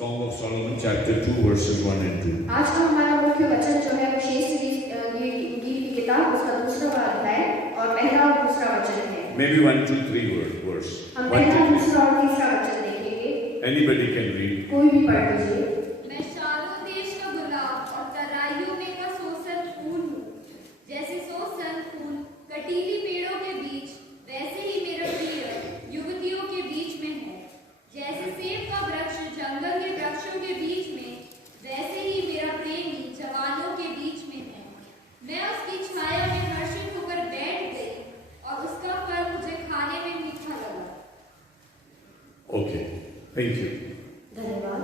Song of Solomon, chapter 2, verses 1 and 2. आज का हमारा मुख्य वचन जो है वो शेष गीत की किताब उसका दूसरा अध्याय और पहला और दूसरा वचन है। Maybe 1, 2, 3 verse. हम पहला, दूसरा और तीसरा वचन देखेंगे। Anybody can read. कोई भी पढ़ लीजिए। मैं शारोन देश का गुलाब और तराइयों में का सोसन फूल हूँ। जैसे सोसन फूल कटीली पेड़ों के बीच, वैसे ही मेरा प्रिय युवतियों के बीच में है। जैसे सेब का वृक्ष जंगल के वृक्षों के बीच में, वैसे ही मेरा प्रेमी जवानों के बीच में है। मैं उसकी छाया में हर्षित होकर बैठ गई और उसका फल मुझे खाने में मीठा लगा। Okay, thank you. धन्यवाद।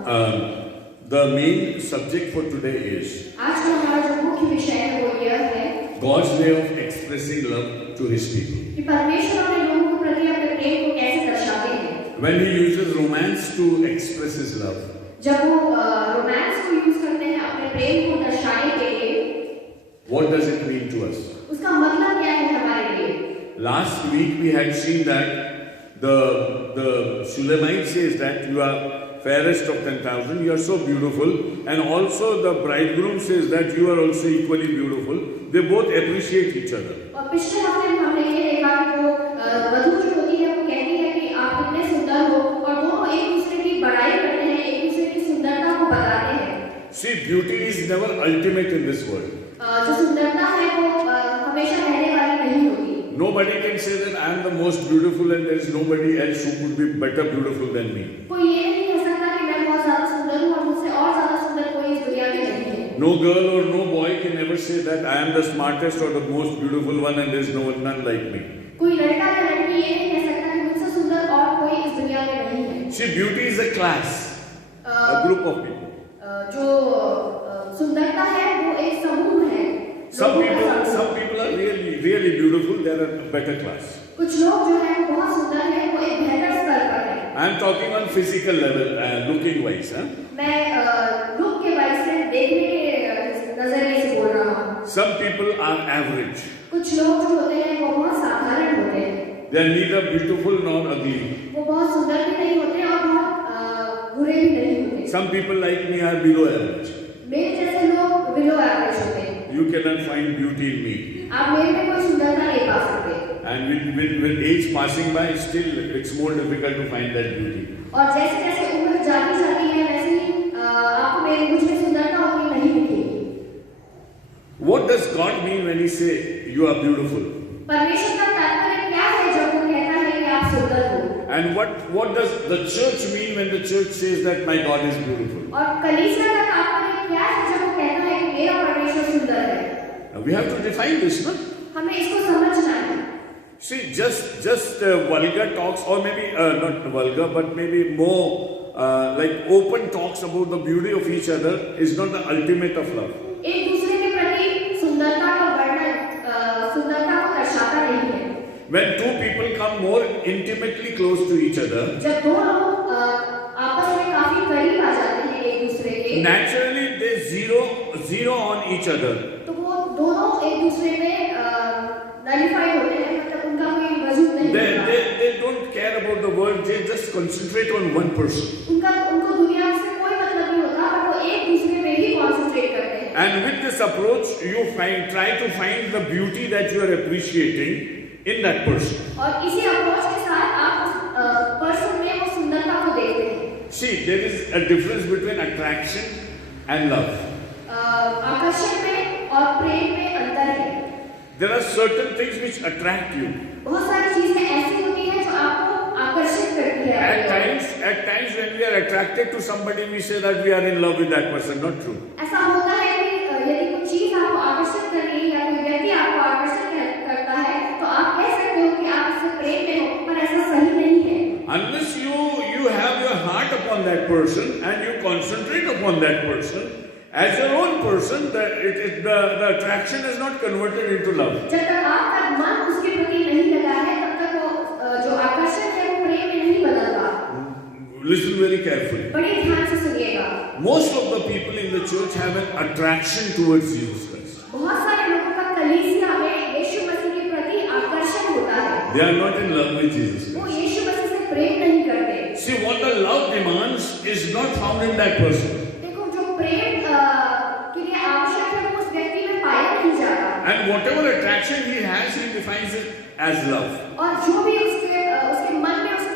The main subject for today is आज का हमारा जो मुख्य विषय है वो यह है God's way of expressing love to His people. कि परमेश्वर अपने लोगों के प्रति अपने प्रेम को कैसे दर्शाते हैं। When He uses romance to express His love, जब वो रोमांस को यूज करते हैं अपने प्रेम को दर्शाने के लिए, what does it mean to us? उसका मतलब क्या है हमारे लिए? Last week we had seen that the Shulamite says that you are fairest of 10,000, you are so beautiful, and also the bridegroom says that you are also equally beautiful. They both appreciate each other. और पिछले हफ्ते में हमने ये देखा कि वो वधू जो होती है वो कहती है कि आप कितने सुंदर हो, और दोनों एक दूसरे की बड़ाई करते हैं, एक दूसरे की सुंदरता को बताते हैं। See, beauty is never ultimate in this world. जो सुंदरता है वो हमेशा रहने वाली नहीं होती। Nobody can say that I am the most beautiful and there is nobody else who could be better beautiful than me. कोई ये नहीं कह सकता कि मैं बहुत ज्यादा सुंदर हूँ और मुझसे और ज्यादा सुंदर कोई इस दुनिया में नहीं है। No girl or no boy can ever say that I am the smartest or the most beautiful one and there is none like me. कोई लड़का या लड़की ये नहीं कह सकता कि मुझसे सुंदर और कोई इस दुनिया में नहीं है। See, beauty is a class, a group of people. जो सुंदरता है वो एक समूह है। Some people are really beautiful. They are a better class. कुछ लोग जो है वो बहुत सुंदर हैं, वो एक बेहतर स्तर पर हैं। I am talking on physical level, looking wise. मैं लुक के वाइज से देखने के नजरिए से बोल रहा हूँ। Some people are average. कुछ लोग जो होते हैं वो बहुत साधारण होते हैं। They are neither beautiful nor ugly. वो बहुत सुंदर भी नहीं होते और बहुत बुरे भी नहीं होते। Some people like me are below average. मेरे जैसे लोग बिलो एवरेज होते हैं। You cannot find beauty in me. आप मेरे में कोई सुंदरता नहीं पा सकते। And with age passing by, still it's more difficult to find that beauty. और जैसे जैसे उम्र जाती जाती है वैसे ही आपको मेरे मुझ में सुंदरता उतनी नहीं दिखेगी। What does God mean when He say you are beautiful? परमेश्वर का तात्पर्य क्या है जब वो कहता है कि आप सुंदर हो? And what does the church mean when the church says that my God is beautiful? और कलीसिया का तात्पर्य क्या है जब वो कहता है कि मेरा परमेश्वर सुंदर है? Now we have to define this, no? हमें इसको समझना है। See, just vulgar talks, or maybe not vulgar, but maybe more like open talks about the beauty of each other is not the ultimate of love. एक दूसरे के प्रति सुंदरता का वर्णन सुंदरता को दर्शाता नहीं है। When two people come more intimately close to each other, जब दो लोग आपस में काफी करीब आ जाते हैं एक दूसरे के, naturally they zero on each other. तो वो दोनों एक दूसरे में नलिफाइड होते हैं, मतलब उनका कोई वजूद नहीं होता। They don't care about the world. They just concentrate on one person. उनको दुनिया से कोई मतलब नहीं होता, पर वो एक दूसरे पे ही कॉन्सेंट्रेट करते हैं। And with this approach, you try to find the beauty that you are appreciating in that person. और इसी अप्रोच के साथ आप उस पर्सन में वो सुंदरता को देखते हैं। See, there is a difference between attraction and love. आकर्षण में और प्रेम में अंतर है। There are certain things which attract you. बहुत सारी चीजें ऐसी होती हैं जो आपको आकर्षित करती है। At times when we are attracted to somebody, we say that we are in love with that person. Not true. ऐसा होता है कि यदि कोई चीज आपको आकर्षित कर रही है या कोई व्यक्ति आपको आकर्षित करता है, तो आप कह सकते हो कि आप इससे प्रेम में हो, पर ऐसा सही नहीं है। Unless you have your heart upon that person and you concentrate upon that person as your own person, the attraction is not converted into love. जब तक आपका मन उसके प्रति नहीं लगा है, तब तक वो जो आकर्षण है वो प्रेम में नहीं बदलता। Listen very carefully. बड़े ध्यान से सुनिएगा। Most of the people in the church have an attraction towards Jesus Christ. बहुत सारे लोगों का कलीसिया में यीशु मसीह के प्रति आकर्षण होता है। They are not in love with Jesus वो Christ. यीशु मसीह से प्रेम नहीं करते। See, what the love demands is not found in that person. देखो जो प्रेम के लिए आवश्यक है वो उस व्यक्ति में पाया नहीं जाता। And whatever attraction he has, he defines it as love. और जो भी उसके मन में उस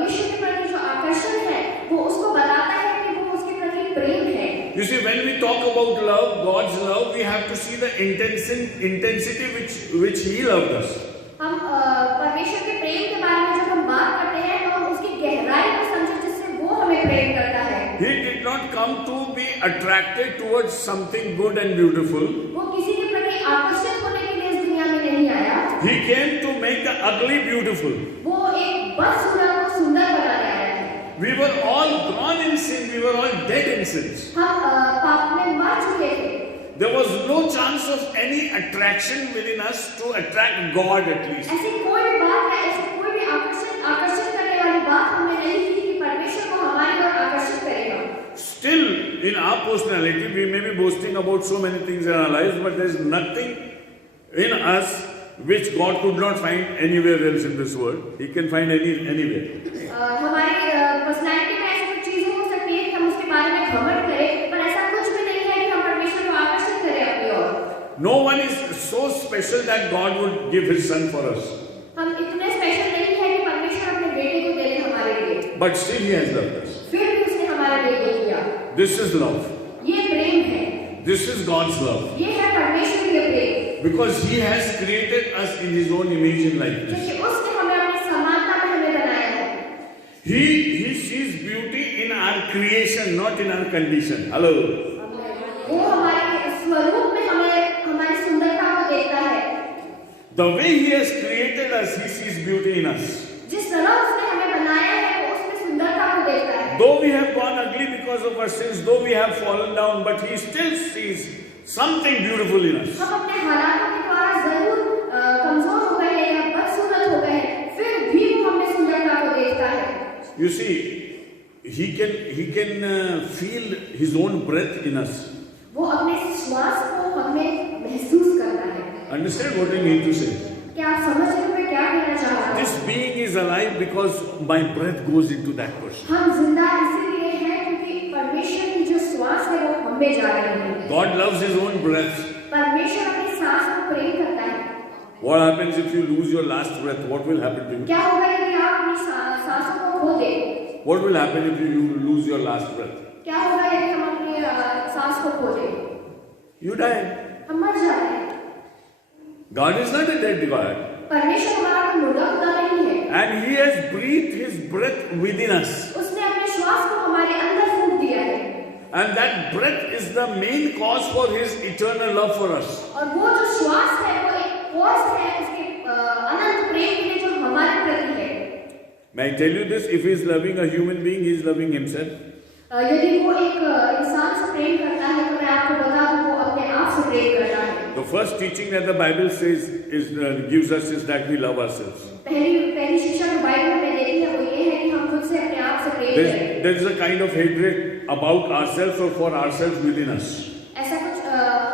यीशु के प्रति जो आकर्षण है वो उसको बताता है कि वो उसके प्रति प्रेम है। You see, when we talk about love, God's love, we have to see the intensity which He loved us. हम परमेश्वर के प्रेम के बारे में जब हम बात करते हैं तो हम उसकी गहराई को समझें जिससे वो हमें प्रेम करता है। He did not come to be attracted towards something good and beautiful. वो किसी के प्रति आकर्षित होने के लिए इस दुनिया में नहीं आया। He came to make the ugly beautiful. वो एक बदसूरत को सुंदर बनाने आया है। We were all gone in sin. We were all dead in sins. हम पाप में मर चुके थे। There was no chance of any attraction within us to attract God at least. ऐसी कोई भी बात है, ऐसी कोई भी आकर्षित करने वाली बात हमें नहीं थी कि परमेश्वर को हमारी ओर आकर्षित करेगा। Still, in our personality, we may be boasting about so many things in our lives, but there is nothing in us which God could not find anywhere else in this world. He can find anywhere. हमारी personality में ऐसी कुछ चीजें हो सकती है कि हम उसके बारे में घमंड करें, पर ऐसा कुछ भी नहीं है कि हम परमेश्वर को आकर्षित करें अपनी ओर। No one is so special that God would give His Son for us. हम इतने स्पेशल नहीं है कि परमेश्वर अपने बेटे को दे दे हमारे लिए। But still He has loved us. फिर भी उसने हमारे लिए ये किया। This is love. ये प्रेम है। This is God's love. ये है परमेश्वर का प्रेम। Because He has created us in His own image and likeness. क्योंकि उसने हमें अपनी समानता में हमें बनाया है। He sees beauty in our creation, not in our condition. Hello. वो हमारे स्वरूप में हमें हमारी सुंदरता को देखता है। The way He has created us, He sees beauty in us. जिस तरह उसने हमें बनाया है वो उसमें सुंदरता को देखता है। Though we have gone ugly because of our sins, though we have fallen down, but He still sees something beautiful in us. हम अपने हालातों के द्वारा जरूर कमजोर हो गए हैं या बदसूरत हो गए हैं, फिर भी वो हमें सुंदरता को देखता है। You see, He can feel His own breath in us. वो अपने श्वास को हमें महसूस करता है। Understand what I mean to say? क्या आप समझ रहे हो मैं क्या कहना चाह रहा हूँ? This being is alive because my breath goes into that person. हम जिंदा इसीलिए हैं क्योंकि परमेश्वर की जो श्वास है वो हम में जा रही है। God loves His own breath. परमेश्वर अपनी सांस को प्रेम करता है। What happens if you lose your last breath? What will happen to you? क्या होगा यदि आप अपनी सांसों को खो दे? What will happen if you lose your last breath? क्या होगा यदि हम अपनी सांस को खो दे? You die. हम मर जाते हैं। God is not a dead God. परमेश्वर हमारा कोई मुर्दा खुदा नहीं है। And He has breathed His breath within us. उसने अपने श्वास को हमारे अंदर फूंक दिया है। And that breath is the main cause for His eternal love for us. और वो जो श्वास है वो एक कॉज है उसके अनंत प्रेम के लिए जो हमारे प्रति है। May I tell you this? If He is loving a human being, He is loving Himself. यदि वो एक इंसान से प्रेम करता है तो मैं आपको बता दूं वो अपने आप से प्रेम करता है। The first teaching that the Bible says gives us is that we love ourselves. पहली शिक्षा जो बाइबल में देती है वो ये है कि हम खुद से अपने आप से प्रेम करें। There is a kind of hatred about ourselves or for ourselves within us. ऐसा कुछ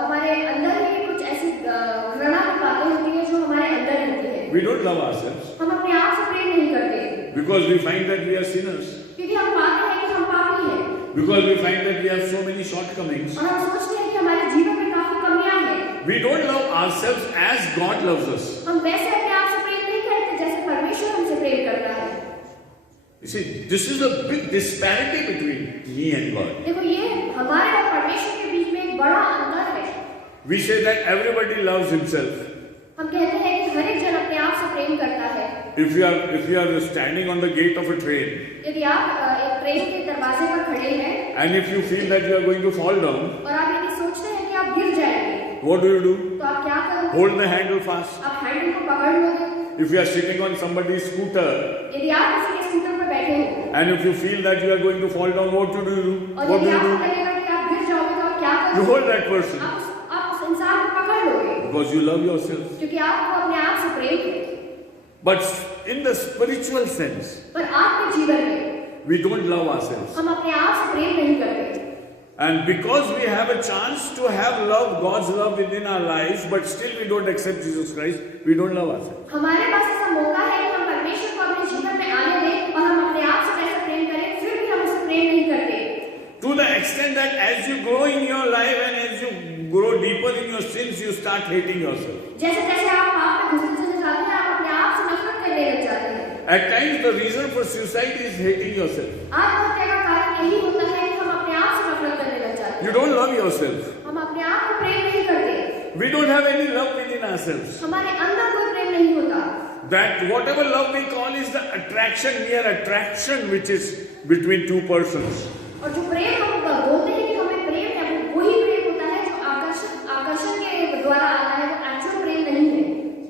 हमारे अंदर ही कुछ ऐसी घृणा की बातें होती है जो हमारे अंदर होती है। We don't love ourselves हम अपने आप से प्रेम नहीं करते because we find that we are sinners. क्योंकि हम पाते हैं कि हम पापी हैं। Because we find that we have so many shortcomings. और हम सोचते हैं कि हमारे जीवन में काफी कमियां हैं। We don't love ourselves as God loves us. हम वैसे अपने आप से प्रेम नहीं करते जैसे परमेश्वर हमसे प्रेम करता है। You see, this is a big disparity between me and God. देखो ये हमारे और परमेश्वर के बीच में एक बड़ा अंतर है। We say that everybody loves himself. हम कहते हैं कि हर एक जन अपने आप से प्रेम करता है। If you are standing on the gate of a train, यदि आप एक ट्रेन के दरवाजे पर खड़े हैं and if you feel that you are going to fall down, और आप यदि सोचते हैं कि आप गिर जाएंगे, what do? तो आप क्या करोगे? Hold the handle fast. आप हैंडल को पकड़ लोगे। If you are sitting on somebody's scooter, यदि आप किसी के स्कूटर पर बैठे हो and if you feel that you are going to fall down, what do? और What यदि do? आपको लगेगा कि आप गिर जाओगे तो आप क्या You करोगे? hold that person आप उस इंसान को पकड़ लोगे because you love yourself. क्योंकि आपको अपने आप से प्रेम है। But in the spiritual sense, पर आपके जीवन में we don't love ourselves. हम अपने आप से प्रेम नहीं करते। And because we have a chance to have love, God's love within our lives, but still we don't accept Jesus Christ, we don't love ourselves. हमारे पास ऐसा मौका है कि हम परमेश्वर को अपने जीवन में आने दें और हम अपने आप से कैसे extent that as you grow in your life and as you grow deeper in your sins, you start hating yourself. जैसे जैसे आप पाप में घुसते जाते हैं, आप अपने आप से नफरत करने लग जाते हैं। At times, the reason for suicide is hating yourself. आत्महत्या का कारण यही होता है कि हम अपने आप से नफरत करने लग जाते हैं। You don't love yourself. हम अपने आप को प्रेम नहीं करते। We don't have any love within ourselves. हमारे अंदर कोई प्रेम नहीं होता। That whatever love we call is the attraction, mere attraction which is between two persons. और जो प्रेम हम बोलते हैं कि हमें प्रेम है, वो वही प्रेम होता है जो आकर्षण के द्वारा आता है, वो एक्चुअल प्रेम नहीं है।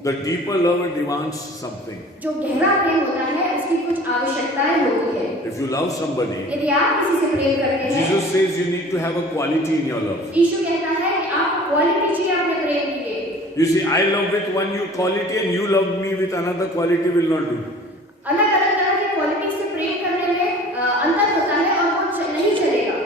The deeper love demands something. जो गहरा प्रेम होता है, उसकी कुछ आवश्यकताएं होती है। If you love somebody, यदि आप किसी से प्रेम करते हैं, Jesus says you need to have a quality in your love. यीशु कहता है कि आप क्वालिटी चाहिए अपने प्रेम के लिए। You see, I love with one you quality and you love me with another quality will not do. अलग-अलग तरह की क्वालिटी से प्रेम करने में अंतर होता है और वो नहीं चलेगा।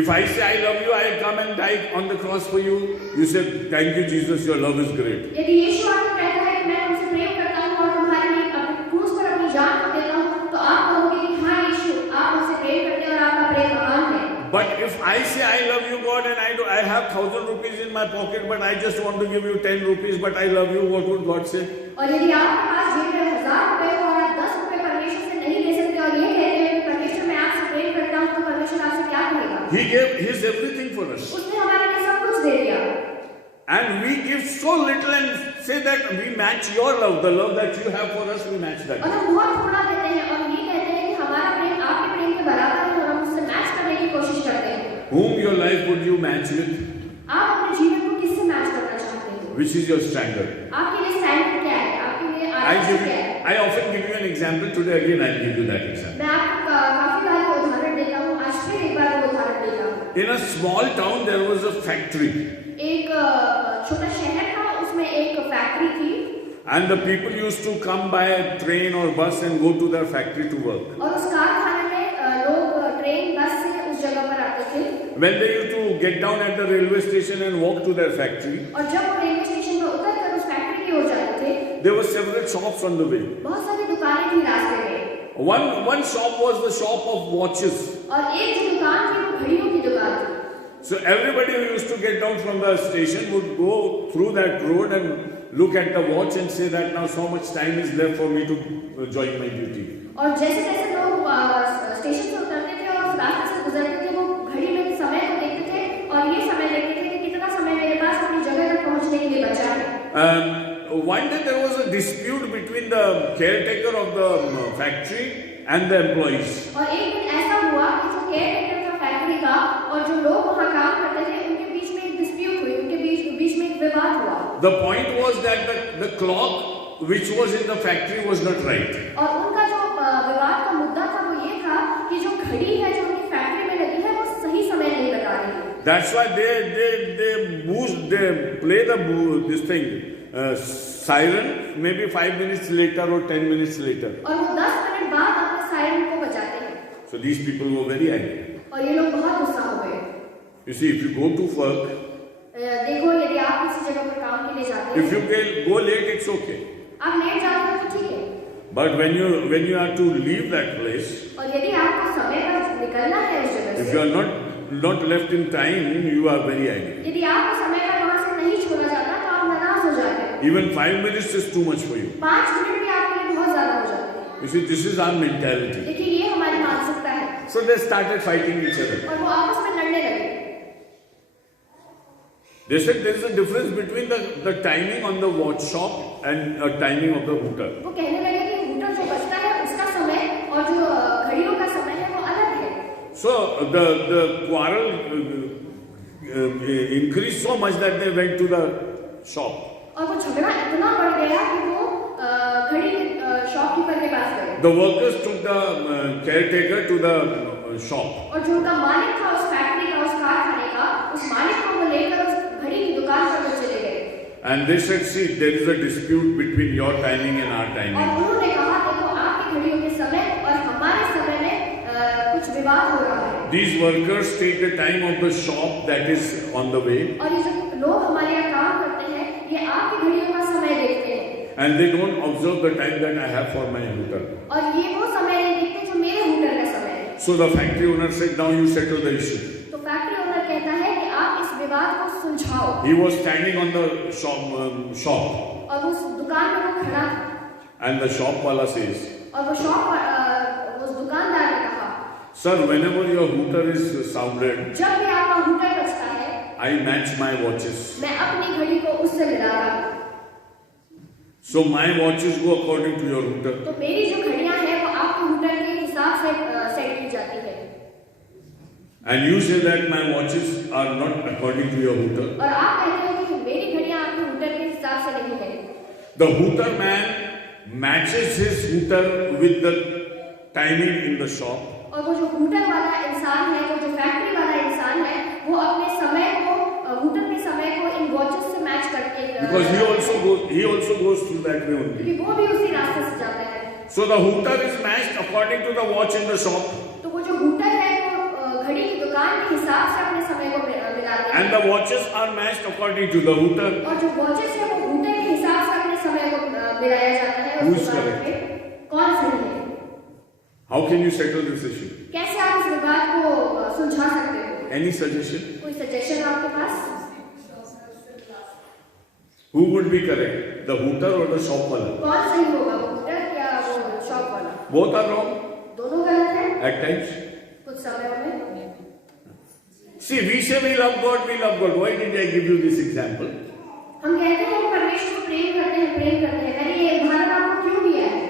If I say I love you, I come and die on the cross for you. You say, thank you Jesus, your love is great. यदि यीशु आपको कहता है कि मैं तुमसे प्रेम करता हूँ और तुम्हारे लिए अपने क्रूस पर अपनी जान को देता हूँ, तो आप कहोगे कि हाँ यीशु, आप मुझसे प्रेम करते हैं और आपका प्रेम महान है। But if I say I love you God and I have 1,000 rupees in my pocket, but I just want to give you 10 rupees, but I love you, what would God say? और यदि आपके पास जेब में 1,000 रुपए हो और आप 10 रुपए परमेश्वर से नहीं ले सकते और ये कहते हैं कि परमेश्वर मैं आपसे प्रेम करता हूँ, तो परमेश्वर आपसे क्या कहेगा? He gave His everything for us. उसने हमारे लिए सब कुछ दे दिया। And we give so little and say that we match your love, the love that you have for us, we match that. और हम बहुत थोड़ा देते हैं और ये कहते हैं कि हमारा प्रेम आपके प्रेम के बराबर है और हम उससे मैच करने की कोशिश करते हैं। Whom your life would you match with? आप अपने जीवन को किससे मैच करना चाहते हैं? Which is your standard? आपके लिए स्टैंडर्ड क्या है? आपके लिए आदर्श क्या है? I often give you an example. Today again I'll give you that example. मैं आपको काफी बार वो उदाहरण देता हूँ, आज फिर एक बार वो उदाहरण देता हूँ। In a small town there was a factory. एक छोटा शहर था, उसमें एक फैक्ट्री थी। And the people used to come by train or bus and go to their factory to work. और उस कारखाने में लोग ट्रेन बस से उस जगह पर आते थे। When they used to get down at the railway station and walk to their factory, और जब वो रेलवे स्टेशन पर उतरकर उस फैक्ट्री की ओर जाते थे, there were several shops on the way. बहुत सारी दुकानें थी रास्ते में। One shop was the shop of watches. और एक जो दुकान थी वो घड़ियों की दुकान थी। So everybody who used to get down from the station would go through that road and look at the watch and say that now so much time is left for me to join my duty. और जैसे जैसे लोग station से उतरते थे और उस रास्ते से गुजरते थे, वो घड़ी में समय को देखते थे और ये समय देखते थे कि कितना समय मेरे पास अपनी जगह तक पहुंचने के लिए बचा है। One day there was a dispute between the caretaker of the factory and the employees. और एक दिन ऐसा हुआ कि जो केयरटेकर था फैक्ट्री का और जो लोग वहाँ काम करते थे, उनके बीच में एक डिस्प्यूट हुई, उनके बीच में एक विवाद हुआ। The point was that the clock which was in the factory was not right. और उनका जो विवाद का मुद्दा था वो ये था कि जो घड़ी है जो उनकी फैक्ट्री में लगी है वो सही समय नहीं बता रही। That's why they play this thing siren maybe 5 minutes later or 10 minutes later. और वो 10 मिनट बाद अपने सायरन को बजाते हैं। So these people were very angry. और ये लोग बहुत गुस्सा हो गए। You see, if you go to work, देखो यदि आप किसी जगह पर काम के लिए जाते हैं, if you can go late, it's okay. आप लेट जाते हो तो ठीक है। But when you are to leave that place, और यदि आपको समय पर निकलना है उस जगह if से, you are not left in time, you are very angry. यदि आपको समय पर वहाँ से नहीं छोड़ा जाता तो आप नाराज हो जाते हैं। Even 5 minutes is too much for you. 5 minute भी आपके लिए बहुत ज्यादा हो जाते हैं। You see, this is our mentality. देखिए ये हमारी मानसिकता है। So they started fighting each other. और वो आपस में लड़ने लगे। They said there is a difference between the timing on the watch shop and timing of the hooter. वो कहने लगे कि हूटर जो बजता है उसका समय और जो घड़ियों का समय है वो अलग है। So the quarrel increased so much that they went to the shop. और वो झगड़ा इतना बढ़ गया कि वो घड़ी शॉपकीपर के पास गए। The workers took the caretaker to the shop. और जो उनका मालिक था उस फैक्ट्री का, उस कारखाने का, उस मालिक को वो लेकर उस घड़ी की दुकान पर चले गए। And they said, see, there is a dispute between your timing and our और timing. उन्होंने कहा देखो आपकी घड़ियों के समय और हमारे समय में कुछ विवाद हो रहा है। These workers take the time of the shop that is on the way. और ये जो लोग हमारे यहाँ काम करते हैं, ये आपकी घड़ियों का समय देखते हैं। And they don't observe the time that I have for my hooter. और ये वो समय नहीं देखते जो मेरे हूटर का समय है। So the factory owner said, now you settle the issue. तो फैक्ट्री ओनर कहता है कि आप इस विवाद को सुलझाओ। He was standing on the shop, और उस दुकान में वो खड़ा था and the shop wala says, और वो उस दुकानदार ने कहा, "Sir, whenever your hooter is sounded, जब भी आपका हूटर बजता है, I match my watches. मैं अपनी घड़ी को उससे मिलाता हूँ। So my watches go according to your hooter." तो मेरी जो घड़ियां हैं वो आपके हूटर के हिसाब से सेट की जाती है। And you say that my watches are not according to your hooter. और आप कहते हो कि मेरी घड़ियां आपके हूटर के हिसाब से नहीं है। The hooter man matches his hooter with the timing in the shop. और वो जो हूटर वाला इंसान है, वो जो फैक्ट्री वाला इंसान है, वो अपने समय को हूटर के समय को इन वॉचेस से मैच करके Because he also goes through that way only. क्योंकि वो भी उसी रास्ते से जाता है। So the hooter is matched according to the watch in the shop, तो वो जो हूटर है वो घड़ी की दुकान के हिसाब से अपने समय को मिलाते हैं। and the watches are matched according to the hooter. और जो वॉचेस है वो हूटर के हिसाब से अपने समय को मिलाया जाता है। Who is उस दुकान correct? पे कौन सही है? How can you settle this issue? कैसे आप इस विवाद को सुलझा सकते हो? Any suggestion? कोई सजेशन आपके पास? Who would be correct? The hooter or the shop wala? कौन सही होगा, हूटर या वो शॉप वाला? Both are wrong दोनों गलत है at times. कुछ समयों में। See, we say we love God, we love God. Why did I give you this example? हम कहते हैं कि परमेश्वर को प्रेम करते हैं, प्रेम करते हैं। मैंने ये उदाहरण आपको क्यों दिया है?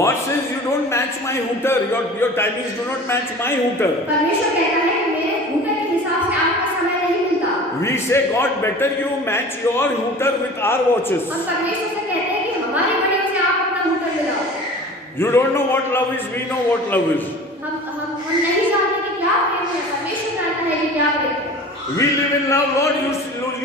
God says you don't match my hooter. Your timings do not match my hooter. परमेश्वर कहता है कि मेरे हूटर के हिसाब से आपका समय नहीं मिलता। We say, God, better you match your hooter with our watches. हम परमेश्वर से कहते हैं कि हमारी घड़ियों से आप अपना हूटर मिलाओ। You don't know what love is. We know what love is. हम नहीं जानते कि क्या प्रेम है। परमेश्वर जानता है कि क्या प्रेम है। We live in love, Lord.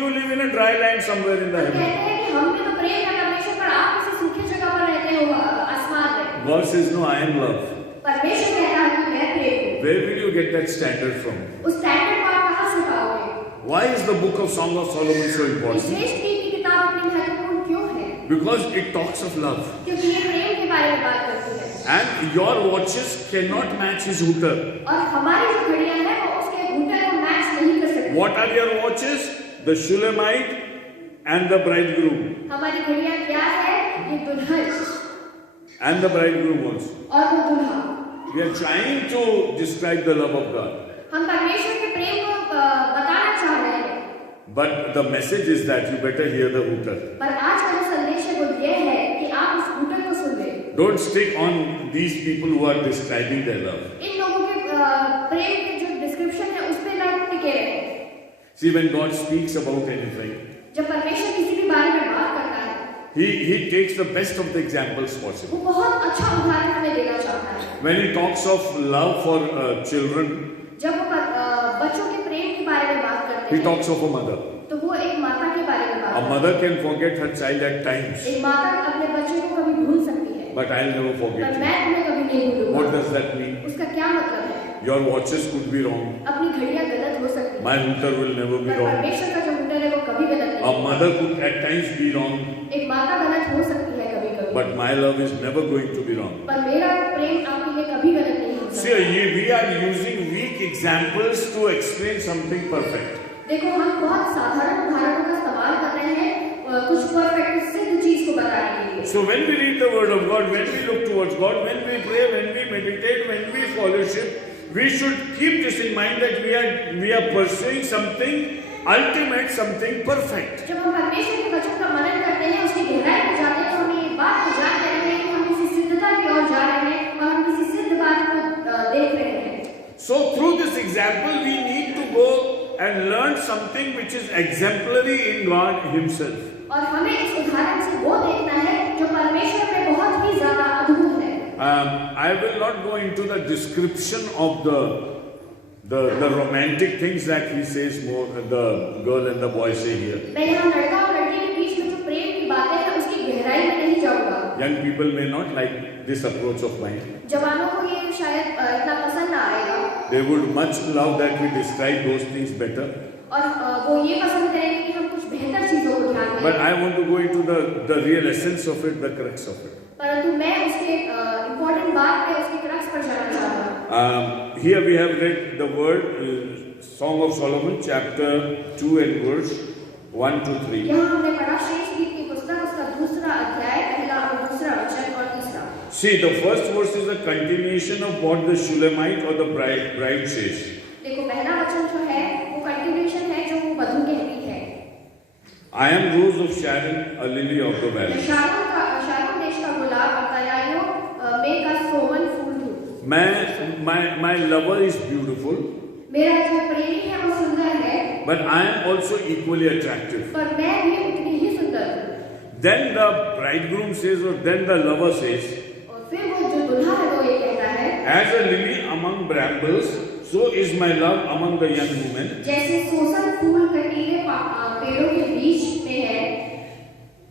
You live in a dry land somewhere in the हम heaven. कहते हैं कि हम भी तो प्रेम है परमेश्वर, पर आप किसी सूखी जगह पर रहते हो आसमान में। God says, no, I am love. परमेश्वर कहता है कि मैं प्रेम हूँ। Where will you get that standard from? उस स्टैंडर्ड को आप कहाँ से पाओगे? Why is the book of Song of Solomon so important? विशेष गीत की किताब इतनी महत्वपूर्ण क्यों है? Because it talks of love. क्योंकि ये प्रेम के बारे में बात करती है। And your watches cannot match his hooter. और हमारी जो घड़ियां हैं वो उसके हूटर को मैच नहीं कर सकती। What are your watches? The Shulamite and the bridegroom. हमारी घड़ियां क्या है? ये दुल्हन And the bridegroom also. और वो दूल्हा। We are trying to describe the love of God. हम परमेश्वर के प्रेम को बताना चाह रहे हैं। But the message is that you better hear the hooter. पर आज का जो संदेश है वो ये है कि आप इस हूटर को सुन लें। Don't stick on these people who are describing their love. इन लोगों के प्रेम के जो डिस्क्रिप्शन है उस पे ना टिके रहे। See, when God speaks about anything, जब परमेश्वर किसी भी बारे में बात करता है, He takes the best of the examples possible. वो बहुत अच्छा उदाहरण हमें देना चाहता है। When He talks of love for children, जब वो बच्चों के प्रेम के बारे में बात करते He हैं, talks of a mother. तो वो एक माता के बारे में बात A करते हैं। mother can forget her child at times, एक माता अपने बच्चे को कभी भूल सकती है, but I'll never पर forget you. मैं तुम्हें कभी नहीं भूलूंगा। What does that mean? उसका क्या मतलब है? Your watches could be wrong. अपनी घड़ियां गलत हो सकती हैं, My hooter will never be पर wrong. परमेश्वर का जो हूटर है वो कभी गलत A नहीं। mother could at times be wrong, एक माता गलत हो सकती है कभी कभी, but my love is never going to be wrong. पर मेरा प्रेम आपके लिए कभी गलत नहीं हो See, सकता। we are using weak examples to explain something perfect. देखो हम बहुत साधारण उदाहरणों का इस्तेमाल कर रहे हैं कुछ परफेक्ट सिद्ध चीज को बताने के लिए। So when we read the word of God, when we look towards God, when we pray, when we meditate, when we fellowship, we should keep this in mind that we are pursuing something ultimate, something perfect. जब हम परमेश्वर के वचन का मनन करते हैं, उसकी गहराई में जाते हैं, तो हमें ये बात को जान रहे हैं कि हम किसी सिद्धता की ओर जा रहे हैं और हम किसी सिद्ध बात को देख रहे हैं। So through this example, we need to go and learn something which is exemplary in God Himself. और हमें इस उदाहरण से वो देखना है जो परमेश्वर में बहुत ही ज्यादा अद्भुत है। I will not go into the description of the romantic things that he says more, the girl and the boy say here. मैं यहाँ लड़का और लड़की के बीच में जो प्रेम की बातें हैं उसकी गहराई में नहीं जाऊंगा। Young people may not like this approach of mine. जवानों को ये शायद इतना पसंद ना आएगा They would much love that we describe those things better. और वो ये पसंद करेंगे कि हम कुछ बेहतर चीजों को ध्यान But दें। I want to go into the real essence of it, the crux of it. परंतु मैं उसके इम्पोर्टेंट बात पे उसके क्रक्स पर जाना चाहता हूँ। Here we have read the word Song of Solomon, chapter 2 and verse 1 to 3. यहाँ हमने पढ़ा शेष गीत की पुस्तक उसका दूसरा अध्याय पहला और दूसरा वचन और तीसरा। See, the first verse is a continuation of what the Shulamite or the bride says. देखो पहला वचन जो है वो कंटिन्यूएशन है जो वो वधू कहती है। I am rose of Sharon, a lily of the valley. Sharon देश का गुलाब और तराइयों में का सोवन फूल हूँ। My lover is beautiful. मेरा जो प्रेमी है वो सुंदर है। But I am also equally attractive. पर मैं भी उतनी ही सुंदर हूँ। Then the bridegroom says, or then the lover says, और फिर वो जो दूल्हा है वो ये कहता है, as a lily among brambles, so is my love among the young women. जैसे सोसन फूल कटीले पेड़ों के बीच में है।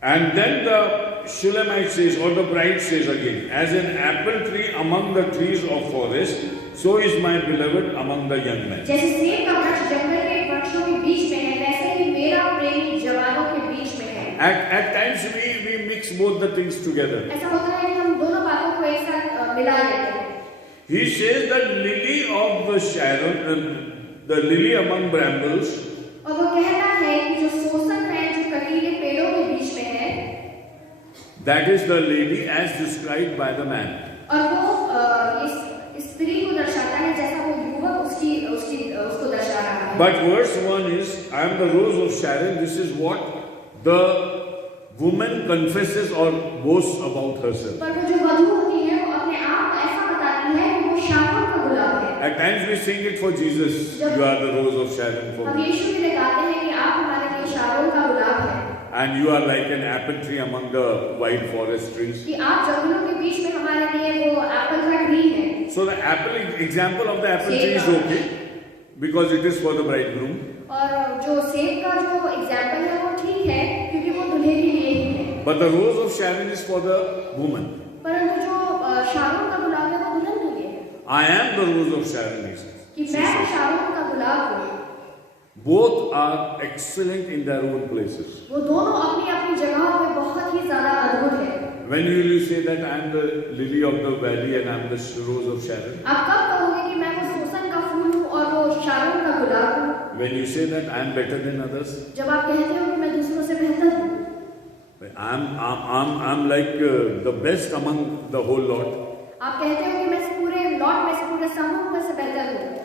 And then the Shulamite says, or the bride says again, as an apple tree among the trees of forest, so is my beloved among the young men. जैसे सेब का वृक्ष जंगल के वृक्षों के बीच में है, वैसे ही मेरा प्रेमी जवानों के बीच में है। At times we mix both the things together. ऐसा होता है कि हम दोनों बातों को एक साथ मिला लेते हैं। He says the lily of the Sharon, the lily among brambles. और वो कहता है कि जो सोसन है जो कटीले पेड़ों के बीच में है, that is the lady as described by the man. और वो इस स्त्री को दर्शाता है जैसा वो युवक उसको दर्शा रहा है। But verse 1 is, I am the rose of Sharon. This is what the woman confesses or boasts about herself. पर वो जो वधू होती है वो अपने आप को ऐसा बताती है कि वो शारोन का गुलाब है। At times we sing it for Jesus. You are the rose of Sharon for हम me. यीशु के लिए गाते हैं कि आप हमारे लिए शारोन का गुलाब है। And you are like an apple tree among the wild forest trees. कि आप जंगलों के बीच में हमारे लिए वो एप्पल का ट्री है। So the example of the apple tree is okay because it is for the bridegroom. और जो सेब का जो एग्जाम्पल है वो ठीक है क्योंकि वो दूल्हे के लिए ही है। But the rose of Sharon is for the woman. परंतु जो शारोन का गुलाब है वो दुल्हन के लिए है। I am the rose of Sharon, he says. कि मैं शारोन का गुलाब हूँ। Both are excellent in their own places. वो दोनों अपनी अपनी जगहों पे बहुत ही ज़्यादा अद्भुत है। When will you say that I am the lily of the valley and I am the rose of Sharon? आप कब कहोगे कि मैं वो सोसन का फूल हूँ और वो शारोन का गुलाब हूँ? When you say that I am better than others? जब आप कहते हो कि मैं दूसरों से बेहतर हूँ। I'm like the best among the whole lot. आप कहते हो कि मैं इस पूरे लॉट में से पूरे समूह में से बेहतर हूँ।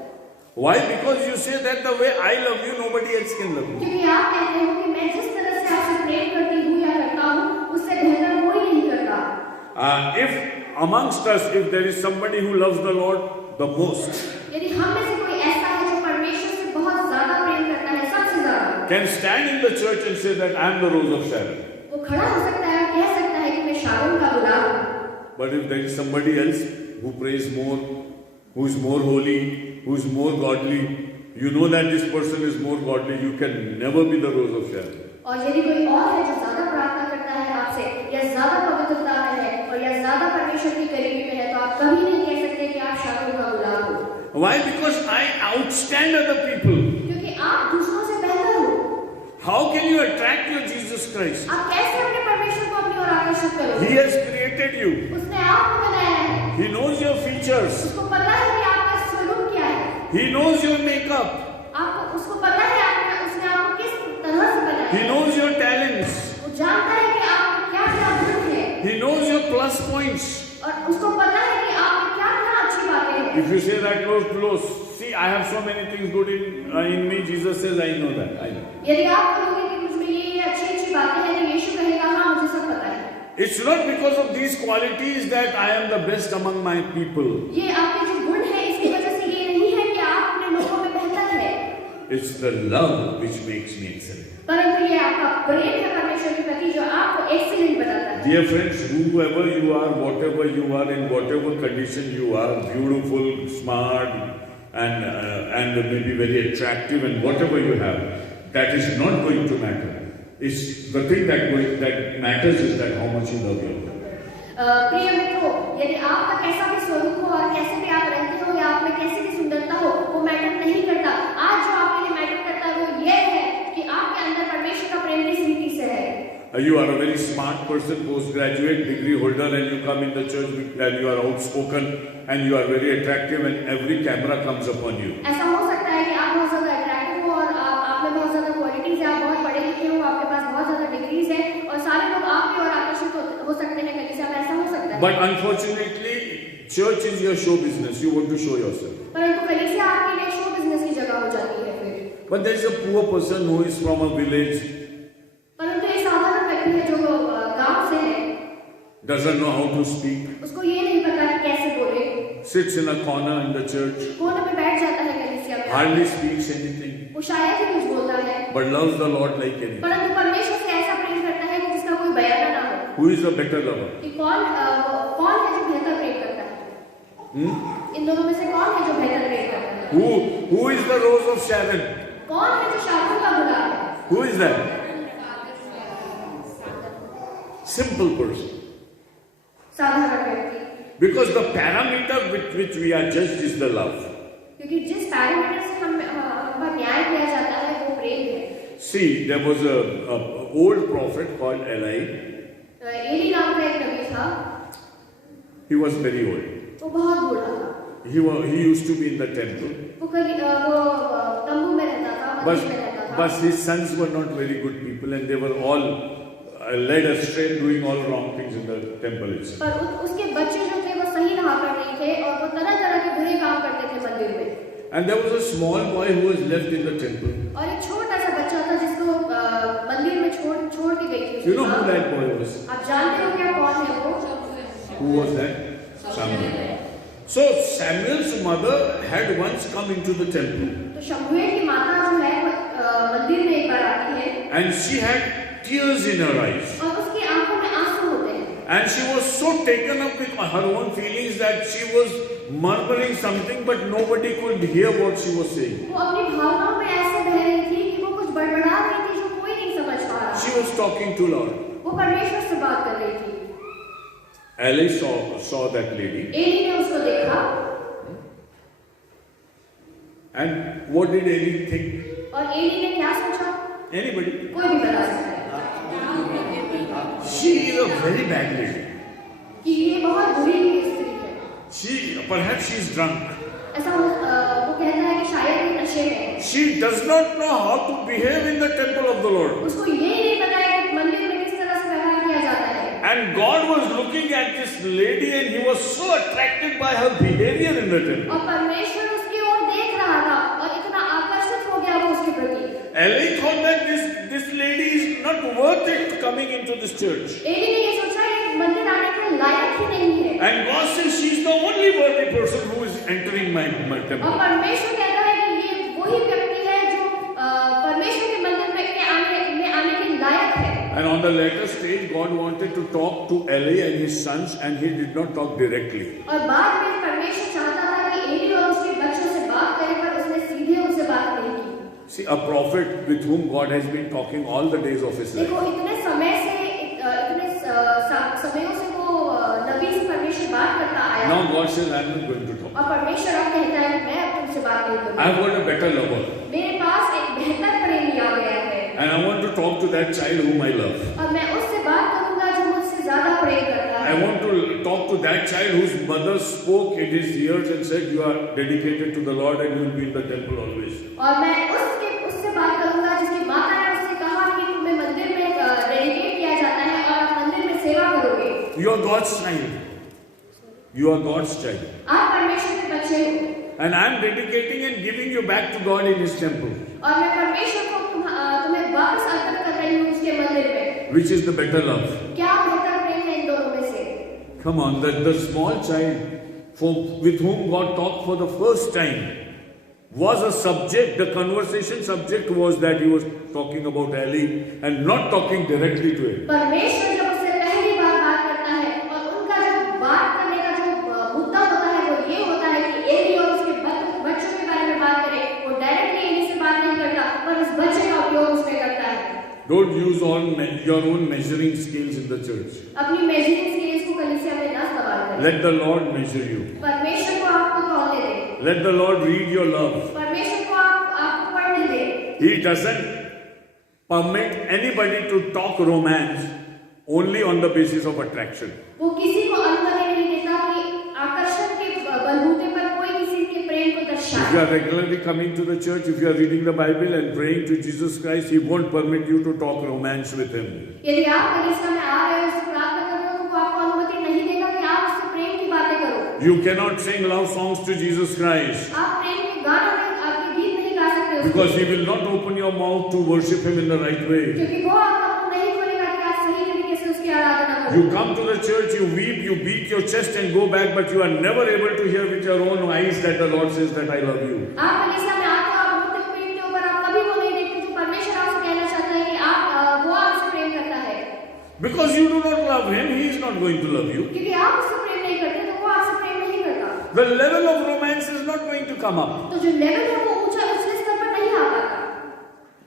Why? Because you say that the way I love you, nobody else can love you. क्योंकि आप कहते हो कि मैं जिस तरह से आपसे प्रेम करती हूँ या करता हूँ उससे बेहतर कोई नहीं करता। If amongst us, if there is somebody who loves the Lord the most, यदि हम में से कोई ऐसा है जो परमेश्वर से बहुत ज्यादा प्रेम करता है सबसे ज्यादा, can stand in the church and say that I am the rose of Sharon. वो खड़ा हो सकता है और कह सकता है कि मैं शारोन का गुलाब हूँ। But if there is somebody else who prays more, who is more holy, who is more godly, you know that this person is more godly, you can never be the rose of Sharon. और यदि कोई और है जो ज्यादा प्रार्थना करता है आपसे या ज्यादा पवित्रता में है और या ज्यादा परमेश्वर की करीबी में है तो आप कभी नहीं कह सकते कि आप शारोन का गुलाब हो। Why? Because I outstand other people. क्योंकि आप दूसरों से बेहतर हो। How can you attract your Jesus Christ? आप कैसे अपने परमेश्वर को अपनी ओर आकर्षित करोगे? He has created you. उसने आपको बनाया है। He knows your features. उसको पता है कि आपका स्वरूप क्या है। He knows your makeup. आपको उसको पता है उसने आपको किस तरह से बनाया है। He knows your talents. वो जानता है कि आप क्या क्या गुण है। He knows your plus points. और उसको पता है कि आप क्या क्या अच्छी बातें हैं। If you say that, Lord, see, I have so many things good in me. Jesus says, I know that. I know. यदि आप कहोगे कि मुझमें ये अच्छी बातें हैं तो यीशु कहेगा हाँ मुझे सब पता है। It's not because of these qualities that I am the best among my people. ये आपके जो गुण है इसकी वजह से ये नहीं है कि आप अपने लोगों में बेहतर है। It's the love which makes me excellent. परंतु ये आपका प्रेम है परमेश्वर के प्रति जो आपको एक्सीलेंट बनाता है। Dear friends, whoever you are, whatever you are, in whatever condition you are, beautiful, smart, and maybe very attractive, and whatever you have, that is not going to matter. It's the thing that matters is that how much you love your Lord. प्रिय मित्रों, यदि आपका कैसा भी स्वरूप हो और कैसे भी आप रहते हो या आप में कैसी भी सुंदरता हो, वो मैटर नहीं करता। आज जो आपके लिए मैटर करता है वो ये है कि आपके अंदर परमेश्वर का प्रेम किस रीति से है। you are a very smart person, postgraduate degree holder, and you come in the church and you are outspoken and you are very attractive and every camera comes upon you. ऐसा हो सकता है कि आप बहुत ज़्यादा अट्रैक्टिव हो और आप में बहुत ज़्यादा क्वालिटीज है, आप बहुत पढ़े लिखे हो, आपके पास बहुत ज़्यादा डिग्रीज है और सारे लोग आपकी ओर आकर्षित हो सकते हैं कलीसिया में, ऐसा हो सकता है। But unfortunately, church is your show business. You want to show yourself. परंतु कलीसिया आपके लिए शो बिजनेस की जगह हो जाती है फिर। But there is a poor person who is from a village, परंतु एक साधारण व्यक्ति है जो गांव से है, doesn't know how to speak, उसको ये नहीं पता कि कैसे बोले, sits in a corner in the church, कोने में बैठ जाता है कलीसिया में, hardly speaks anything, वो शायद ही कुछ बोलता है, but loves the Lord like anything. परंतु परमेश्वर से ऐसा प्रेम करता है कि जिसका कोई बयान ना हो। Who is the better lover? कि कौन है जो बेहतर प्रेम करता है? इन दोनों में से कौन है जो बेहतर प्रेम करता है? Who is the rose of Sharon? कौन है जो शारोन का गुलाब है? Who is that? Simple person. साधारण व्यक्ति। Because the parameter with which we are judged is the love. क्योंकि जिस पैरामीटर से हम पर न्याय किया जाता है वो प्रेम है। See, there was a old prophet called Eli. Eli नाम का एक नबी था। He was very old. वो बहुत बूढ़ा था। He used to be in the temple. वो तंबू में रहता था, मंदिर में रहता था। But his sons were not very good people, and they were all led astray, doing all wrong things in the temple itself. पर उसके बच्चे जो थे वो सही राह पर नहीं थे और वो तरह-तरह के बुरे काम करते थे मंदिर में। And there was a small boy who was left in the temple. और एक छोटा सा बच्चा था जिसको मंदिर में छोड़ के गई थी। You know who that boy was? आप जानते हो क्या कौन है वो? Who was that? Samuel. So Samuel's mother had once come into the temple. तो शमूएल की माता जो है मंदिर में एक बार आती है। And she had tears in her eyes. और उसकी आंखों में आंसू होते हैं। And she was so taken up with her own feelings that she was murmuring something, but nobody could hear what she was saying. वो अपनी भावनाओं में ऐसे बह रही थी कि वो कुछ बड़बड़ा रही थी जो कोई नहीं समझ पा रहा। She was talking to Lord. वो परमेश्वर से बात कर रही थी। Eli saw that lady. Eli ने उसको देखा। And what did Eli think? और एली ने क्या सोचा? Anybody? कोई भी बता सकता है। She is a very bad lady. कि ये बहुत बुरी स्त्री है। Perhaps she is drunk. ऐसा वो कहता है कि शायद ये नशे में है। She does not know how to behave in the temple of the Lord. उसको ये नहीं पता है कि मंदिर में किस तरह से व्यवहार किया जाता है। And God was looking at this lady and he was so attracted by her behavior in the temple. और परमेश्वर उसकी ओर देख रहा था और इतना आकर्षित हो गया वो उसके प्रति। Eli thought that this lady is not worth it coming into this church. Eli ने ये सोचा कि मंदिर आने के लायक ही नहीं है। And God says she is the only worthy person who is entering my temple. और परमेश्वर कहता है कि ये वही व्यक्ति है जो परमेश्वर के मंदिर में आने के लायक है। And on the later stage, God wanted to talk to Eli and his sons, and he did not talk directly. और बाद में परमेश्वर चाहता था कि एली और उसके बच्चों से बात करे पर उसने सीधे उनसे बात नहीं की। See, a prophet with whom God has been talking all the days of his life. देखो इतने समय से वो नबी से परमेश्वर बात करता आया। Now God says, I am not going to talk. और परमेश्वर अब कहता है कि मैं अब तुमसे बात नहीं करूँगा। I have got a better lover. मेरे पास एक बेहतर प्रेमी आ गया है। And I want to talk to that child whom I love. और मैं उससे बात करूँगा जो मुझसे ज़्यादा प्रेम करता है। I want to talk to that child whose mother spoke in his ears and said, you are dedicated to the Lord and you will be in the temple always. और मैं उससे बात करूँगा जिसकी माता ने उससे कहा कि तुम्हें मंदिर में डेडिकेट किया जाता है और आप मंदिर में सेवा करोगे। You are God's child. You are God's child. आप परमेश्वर के बच्चे हो। And I am dedicating and giving you back to God in His temple. और मैं परमेश्वर को तुम्हें वापस अर्पित कर रही हूँ उसके मंदिर में। Which is the better love? क्या बेहतर प्रेम है इन दोनों में से? Come on, the small child with whom God talked for the first time was a subject. The conversation subject was that he was talking about Eli and not talking directly to him. परमेश्वर जब उससे पहली बार बात करता है और उनका जो बात करने का जो मुद्दा होता है वो ये होता है कि एली और उसके बच्चों के बारे में बात करे। वो डायरेक्टली एली से बात नहीं करता पर उस बच्चे का उपयोग उसमें करता है। Don't use your own measuring scales in the church. अपनी मेजरिंग स्केल्स को कलीसिया में ना इस्तेमाल करें। Let the Lord measure you. परमेश्वर को आपको तौलने दें। Let the Lord read your love. परमेश्वर को आपको पढ़ने दें। He doesn't permit anybody to talk romance only on the basis of attraction. वो किसी को अनुमति नहीं देता कि आकर्षण के बलबूते पर कोई किसी के प्रेम को If you दर्शाए। are regularly coming to the church, if you are reading the Bible and praying to Jesus Christ, He won't permit you to talk romance with Him. यदि आप कलीसिया में आ रहे हो, उससे प्रार्थना कर रहे हो, तो वो आपको अनुमति नहीं देगा कि आप उससे प्रेम की बातें करो। You cannot sing love songs to Jesus Christ आप प्रेम के गानों में आपके गीत नहीं गा सकते उसको। because He will not open your mouth to worship Him in the right way. क्योंकि वो आपका मुंह नहीं खोलेगा कि आप सही तरीके से उसकी आराधना करो। You come to the church, you weep, you beat your chest and go back, but you are never able to hear with your own eyes that the Lord says that I love you. आप कलीसिया में आते हो, आप रोते हो पीटते हो, पर आप कभी वो नहीं देखते जो परमेश्वर आपसे कहना चाहता है कि वो आपसे प्रेम करता है। Because you do not love Him, He is not going to love you. क्योंकि आप उससे प्रेम नहीं करते, तो वो आपसे प्रेम नहीं करता। The level of romance is not going to come up. तो जो लेवल है वो ऊंचा उस स्तर पर नहीं आ पाता।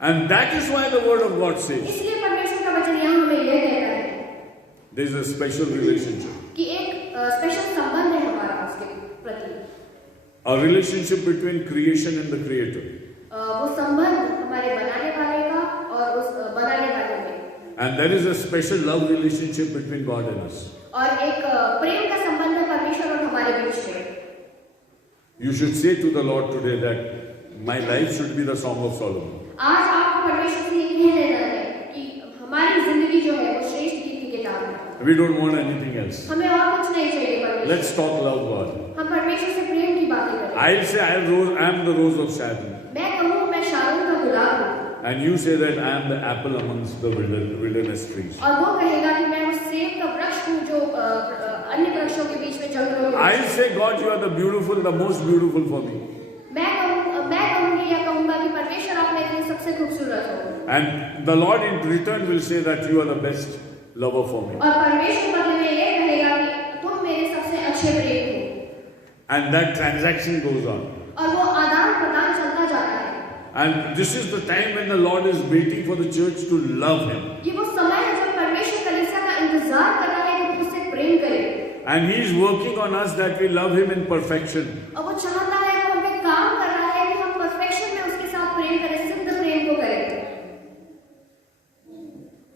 And that is why the Word of God says इसलिए परमेश्वर का वचन यहाँ हमें यह कहता है there is a special relationship. कि एक स्पेशल संबंध है हमारा उसके प्रति। A relationship between creation and the Creator. वो संबंध हमारे बनाने वाले का और उस बनाने वाले में। And there is a special love relationship between God and us. और एक प्रेम का संबंध है परमेश्वर और हमारे बीच में। You should say to the Lord today that my life should be the Song of Solomon. आज आपको परमेश्वर से ये कह देना है कि हमारी जिंदगी जो है वो श्रेष्ठ गीत की किताब है। We don't want anything else. हमें और कुछ नहीं चाहिए परमेश्वर। Let's talk love God. हम परमेश्वर से प्रेम की बातें करें। I'll say I am the rose of Sharon. मैं कहूँ मैं शारोन का गुलाब हूँ। And you say that I am the apple amongst the wilderness trees. और वो कहेगा कि मैं उस सेब का वृक्ष हूँ जो अन्य वृक्षों के बीच में जंगलों में। I'll say God you are the beautiful, the most beautiful for me. मैं कहूँगी या कहूँगा कि परमेश्वर आप मेरे लिए सबसे खूबसूरत हो। And the Lord in return will say that you are the best lover for me. और परमेश्वर बदले में ये कहेगा कि तुम मेरे सबसे अच्छे प्रेम हो। And that transaction goes on. और वो आदान प्रदान चलता जाता है। And this is the time when the Lord is waiting for the church to love Him. ये वो समय है जब परमेश्वर कलीसिया का इंतजार कर रहा है कि वो उससे प्रेम करे। And He is working on us that we love Him in perfection. और वो चाहता है, वो हम पे काम कर रहा है कि हम परफेक्शन में उसके साथ प्रेम करें, सिद्ध प्रेम को करें।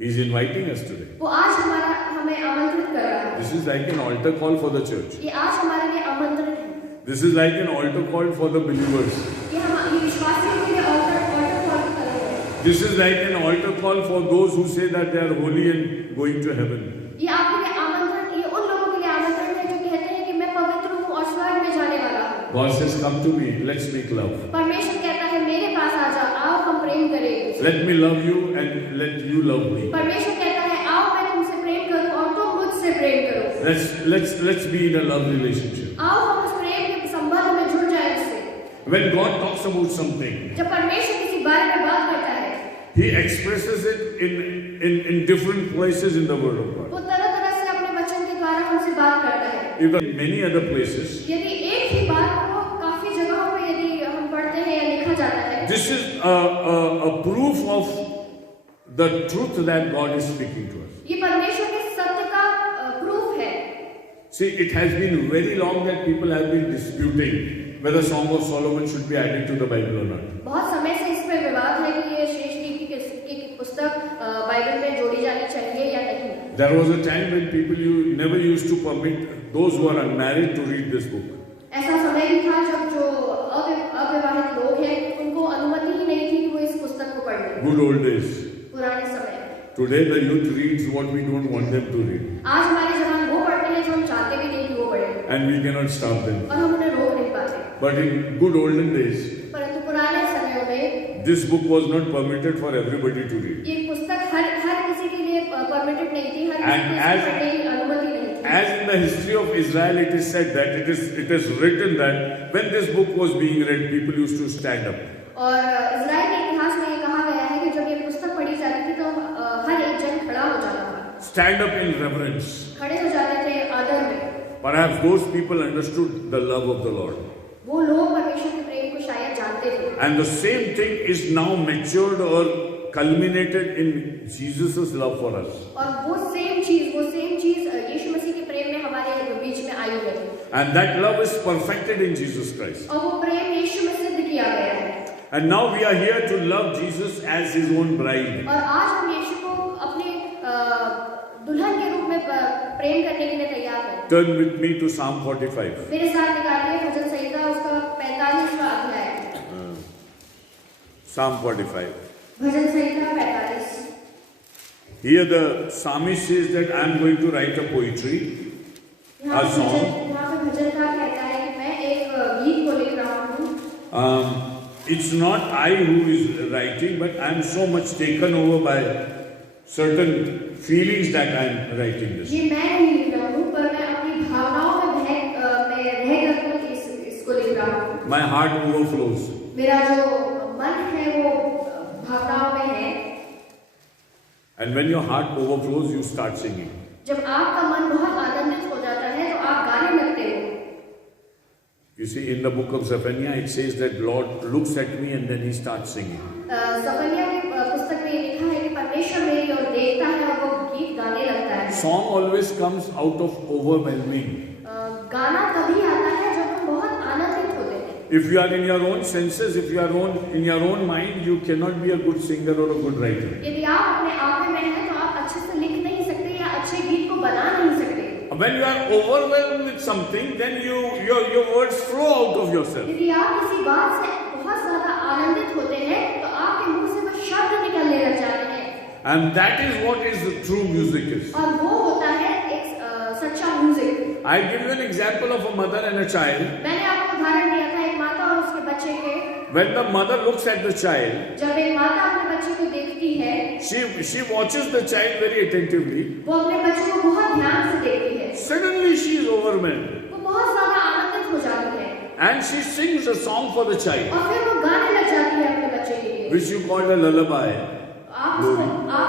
He is inviting us today. वो आज हमें आमंत्रित कर रहा है। This is like an altar call for the church. ये आज हमारे लिए आमंत्रण है। This is like an altar call for the believers. ये विश्वासियों के लिए ऑल्टर कॉल की तरह है। This is like an altar call for those who say that they are holy and going to heaven. ये आपके लिए आमंत्रण, ये उन लोगों के लिए आमंत्रण है जो कहते हैं कि मैं पवित्र हूँ और स्वर्ग में जाने वाला हूँ। God says, "Come to me. Let's make love. परमेश्वर कहता है मेरे पास आ जाओ, आओ हम प्रेम करें। Let me love you and let you love me. परमेश्वर कहता है आओ मैं तुमसे प्रेम करूँ और तुम मुझसे प्रेम करो। Let's be in a love relationship." आओ हम उस प्रेम के संबंध में जुड़ जाए उससे। When God talks about something, जब परमेश्वर किसी बारे में बात करता है, He expresses it in different places in the Word of God. वो तरह-तरह से अपने वचन के द्वारा हमसे बात करता है। Even many other places. यदि एक ही बात को काफी जगहों पे यदि हम पढ़ते हैं या लिखा जाता है, This is a proof of the truth that God is speaking to us. ये परमेश्वर के सत्य का प्रूफ है। See, it has been very long that people have been disputing whether Song of Solomon should be added to the Bible or not. बहुत समय से इस पर विवाद है कि ये श्रेष्ठ गीत की पुस्तक बाइबल में जोड़ी जानी चाहिए या नहीं। There was a time when people never used to permit those who are unmarried to read this book. ऐसा समय भी था जब जो अविवाहित लोग हैं उनको अनुमति ही नहीं थी कि वो इस पुस्तक को पढ़ लें। Good old days. पुराने समय। Today the youth reads what we don't want them to read. आज हमारे जवान वो पढ़ते हैं जो हम चाहते भी नहीं कि वो पढ़े। And we cannot stop them. और हम उन्हें रोक नहीं पाते। But in good olden days, परंतु पुराने समयों में this book was not permitted for everybody to read. ये पुस्तक हर किसी के लिए परमिटेड नहीं थी, हर किसी को as- पढ़ने की अनुमति नहीं थी। As in the history of Israel, it is said that it is written that when this book was being read, people used to stand up. और इज़राइल के इतिहास में ये कहा गया है कि जब ये पुस्तक पढ़ी जाती थी तो हर एक जन खड़ा हो जाता था। Stand up in reverence. खड़े हो जाते थे आदर में। Perhaps those people understood the love of the Lord. वो लोग परमेश्वर के प्रेम को शायद जानते थे। And the same thing is now matured or culminated in Jesus' love for us. और वो सेम चीज यीशु मसीह के प्रेम में हमारे बीच में आई है। And that love is perfected in Jesus Christ. और वो प्रेम यीशु में सिद्ध किया गया है। And now we are here to love Jesus as his own bride. और आज हम यीशु को अपने दुल्हन के रूप में प्रेम करने के लिए तैयार हैं। Turn with me to Psalm 45. मेरे साथ निकालिए भजन संहिता उसका 45वां अध्याय। Psalm 45. Bhajan Samhita 45। Here the psalmist says that I am going to write a poetry, a song. यहाँ पे भजनकार कहता है कि मैं एक गीत को लिख रहा हूँ। It's not I who is writing, but I am so much taken over by certain feelings that I am writing this. ये मैं नहीं लिख रहा हूँ, पर मैं अपनी भावनाओं में रह कर इसको लिख रहा हूँ। My heart overflows. मेरा जो मन है वो भावनाओं में है। And when your heart overflows, you start singing. जब आपका मन बहुत आनंदित हो जाता है तो आप गाने लगते हो। You see, in the book of Zephaniah, it says that Lord looks at me and then he starts singing. सफनिया की पुस्तक में लिखा है कि परमेश्वर मेरी ओर देखता है और वो गीत गाने लगता है। Song always comes out of overwhelming. गाना तभी आता है जब हम बहुत आनंदित होते हैं। If you are in your own senses, if you are in your own mind, you cannot be a good singer or a good writer. यदि आप अपने आप में हैं तो आप अच्छे से लिख नहीं सकते या अच्छे गीत को बना नहीं सकते। When you are overwhelmed with something, then your words flow out of yourself. यदि आप किसी बात से बहुत ज्यादा आनंदित होते हैं तो आपके मुंह से वो शब्द निकलने लग जाते हैं। And that is what is the true music is. और वो होता है एक सच्चा music. I give you an example of a mother and a child. मैंने आपको उदाहरण दिया था एक माता और उसके बच्चे के। When the mother looks at the child, जब एक माता अपने बच्चे को देखती है, she watches the child very attentively. वो अपने बच्चे को बहुत ध्यान से देखती है। Suddenly she is overwhelmed. वो बहुत ज्यादा आनंदित हो जाती है। And she sings a song for the child, और फिर वो गाने लग जाती है अपने बच्चे के लिए। which you call a lullaby. आप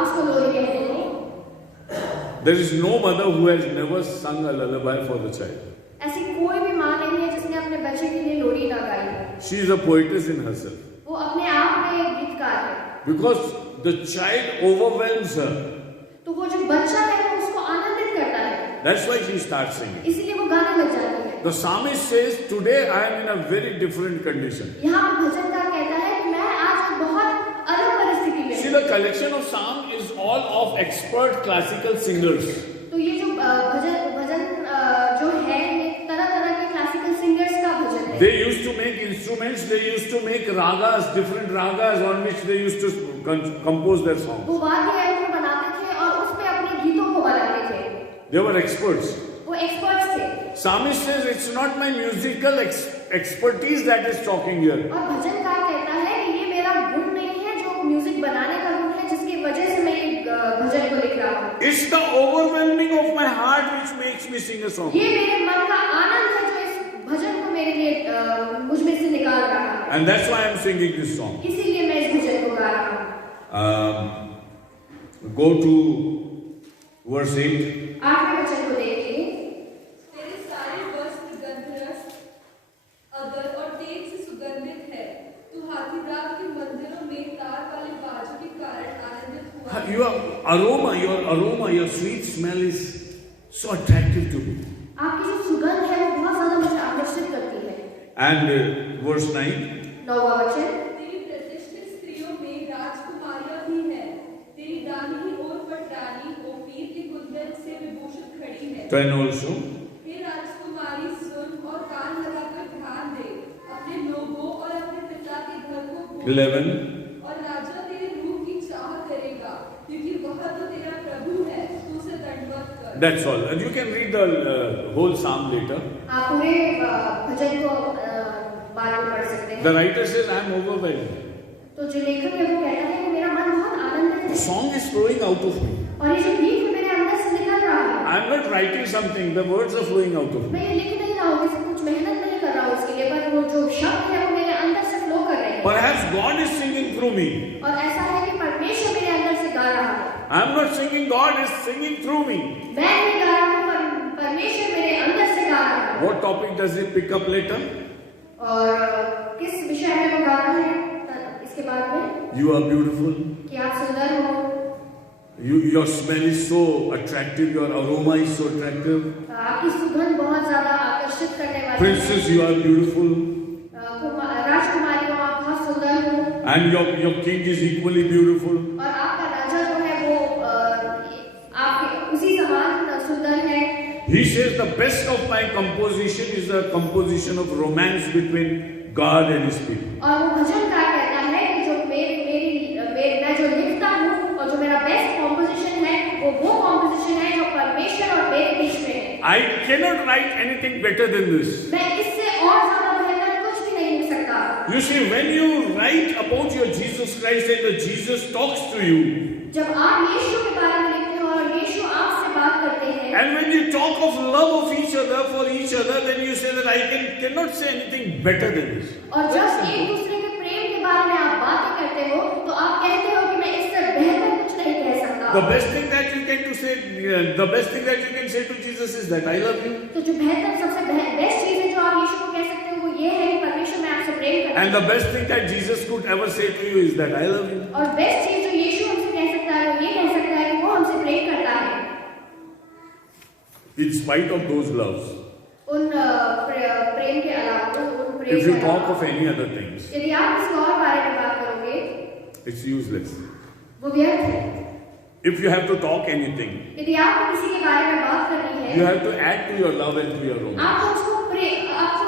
उसको लोरी कहते हो। There is no mother who has never sung a lullaby for the child. ऐसी कोई भी माँ नहीं है जिसने अपने बच्चे के लिए लोरी ना गाई है। She is a poetess in herself. वो अपने आप में एक गीतकार है। Because the child overwhelms her. तो वो जो बच्चा है वो उसको आनंदित करता है। That's why she starts singing. इसीलिए वो गाने लग जाती है। The psalmist says, today I am in a very different condition. यहाँ पे भजनकार कहता है कि मैं आज बहुत अलग परिस्थिति में See, हूँ। the collection of psalm is all of expert classical singers. तो ये जो भजन जो है ये तरह-तरह के क्लासिकल सिंगर्स का भजन है। They used to make instruments, they used to make ragas, different ragas on which they used to compose their songs. वो वाद्य यंत्र बनाते थे और उस पे अपने गीतों को बनाते थे। They were experts. वो एक्सपर्ट्स थे। Psalmist says, it's not my musical expertise that is talking here. और भजनकार कहता है कि ये मेरा गुण नहीं है जो म्यूजिक बनाने का गुण है जिसकी वजह से मैं ये भजन को लिख रहा हूँ। It's the overwhelming of my heart which makes me sing a song. ये मेरे मन का आनंद है जो इस भजन को मेरे लिए मुझ में से निकाल रहा है। And that's why I'm singing this song. इसीलिए मैं इस भजन को गा रहा हूँ। Go to verse 8. 8वें वचन को देखिए। तेरे सारे वस्त्र गंधरस अगर और तेज से सुगंधित है। तू हाथीदार के मंदिरों में तार वाले बाजों के कारण आनंदित हुआ। Your aroma, your sweet smell is so attractive to me. आपकी जो सुगंध है वो बहुत ज्यादा मुझे आकर्षित करती है। And verse 9. 9वां वचन। तेरी प्रतिष्ठित स्त्रियों में राजकुमारियां भी हैं। तेरी दाहिनी ओर पटरानी ओफीर के कुंदन से विभूषित खड़ी है। 10 also. हे राजकुमारी सुन और कान लगाकर ध्यान दे। अपने लोगों और अपने पिता के घर को भूल। 11. और राजा तेरे रूप की चाह करेगा क्योंकि वह तो तेरा प्रभु है। तू उसे दंडवत कर। That's all. And you can read the whole psalm later. आप पूरे भजन को बाद में पढ़ सकते हैं। The writer says, I am overwhelmed. तो जो लेखक है वो कहता है कि मेरा मन बहुत आनंदित The है song is flowing out of me. और ये जो गीत है मेरे अंदर से निकल रहा है। I am not writing something, the words are flowing out of me. मैं ये लिख नहीं रहा हूँ, इसमें कुछ मेहनत नहीं कर रहा हूँ इसके लिए, पर वो जो शब्द है वो मेरे अंदर से फ्लो कर रहे हैं। Perhaps God is singing through me. और ऐसा है कि परमेश्वर मेरे अंदर से गा रहा है। I am not singing, God is singing through me. मैं नहीं गा रहा हूँ, पर परमेश्वर मेरे अंदर से गा रहा है। What topic does it pick up later? और किस विषय में वो गाता है इसके बाद में? You are beautiful. कि आप सुंदर हो। Your smell is so attractive, your aroma is so attractive. आपकी सुगंध बहुत ज्यादा आकर्षित करने वाली है। Princess, you are beautiful. राजकुमारी हो, आप बहुत सुंदर हो। And your king is equally beautiful. और आपका राजा जो है वो आपके उसी समान सुंदर है। He says the best of my composition is a composition of romance between God and His people. और वो भजनकार कहता है कि जो मैं जो लिखता हूँ और जो मेरा बेस्ट कॉम्पोजिशन है वो कॉम्पोजिशन है जो परमेश्वर और मेरे बीच में है। I cannot write anything better than this. मैं इससे और ज्यादा बेहतर कुछ भी नहीं लिख सकता। You see, when you write about your Jesus Christ and the Jesus talks to you, जब आप यीशु के बारे में लिखते हो और यीशु आपसे बात करते हैं, and when you talk of love of each other for each other, then you say that I cannot say anything better than this. और जब एक दूसरे के प्रेम के बारे में आप बातें करते हो तो आप कहते हो कि मैं इससे बेहतर कुछ नहीं कह सकता। The best thing that you can say to Jesus is that I love you. तो जो बेहतर सबसे बेस्ट चीज है जो आप यीशु को कह सकते हो वो ये है कि परमेश्वर मैं आपसे प्रेम करता हूं। And the best thing that Jesus could ever say to you is that I love you. और बेस्ट चीज जो यीशु हमसे कह सकता है वो ये कह सकता है कि वो हमसे प्रेम करता है। In spite of those loves, उन प्रेम के अलावा उन प्रेम if you के talk अलावा of any other things, यदि आप किसी और बारे में बात करोगे it's useless. वो व्यर्थ है। If you have to talk anything, यदि आपको किसी के बारे में बात करनी है you have to add to your love and to your romance. आपको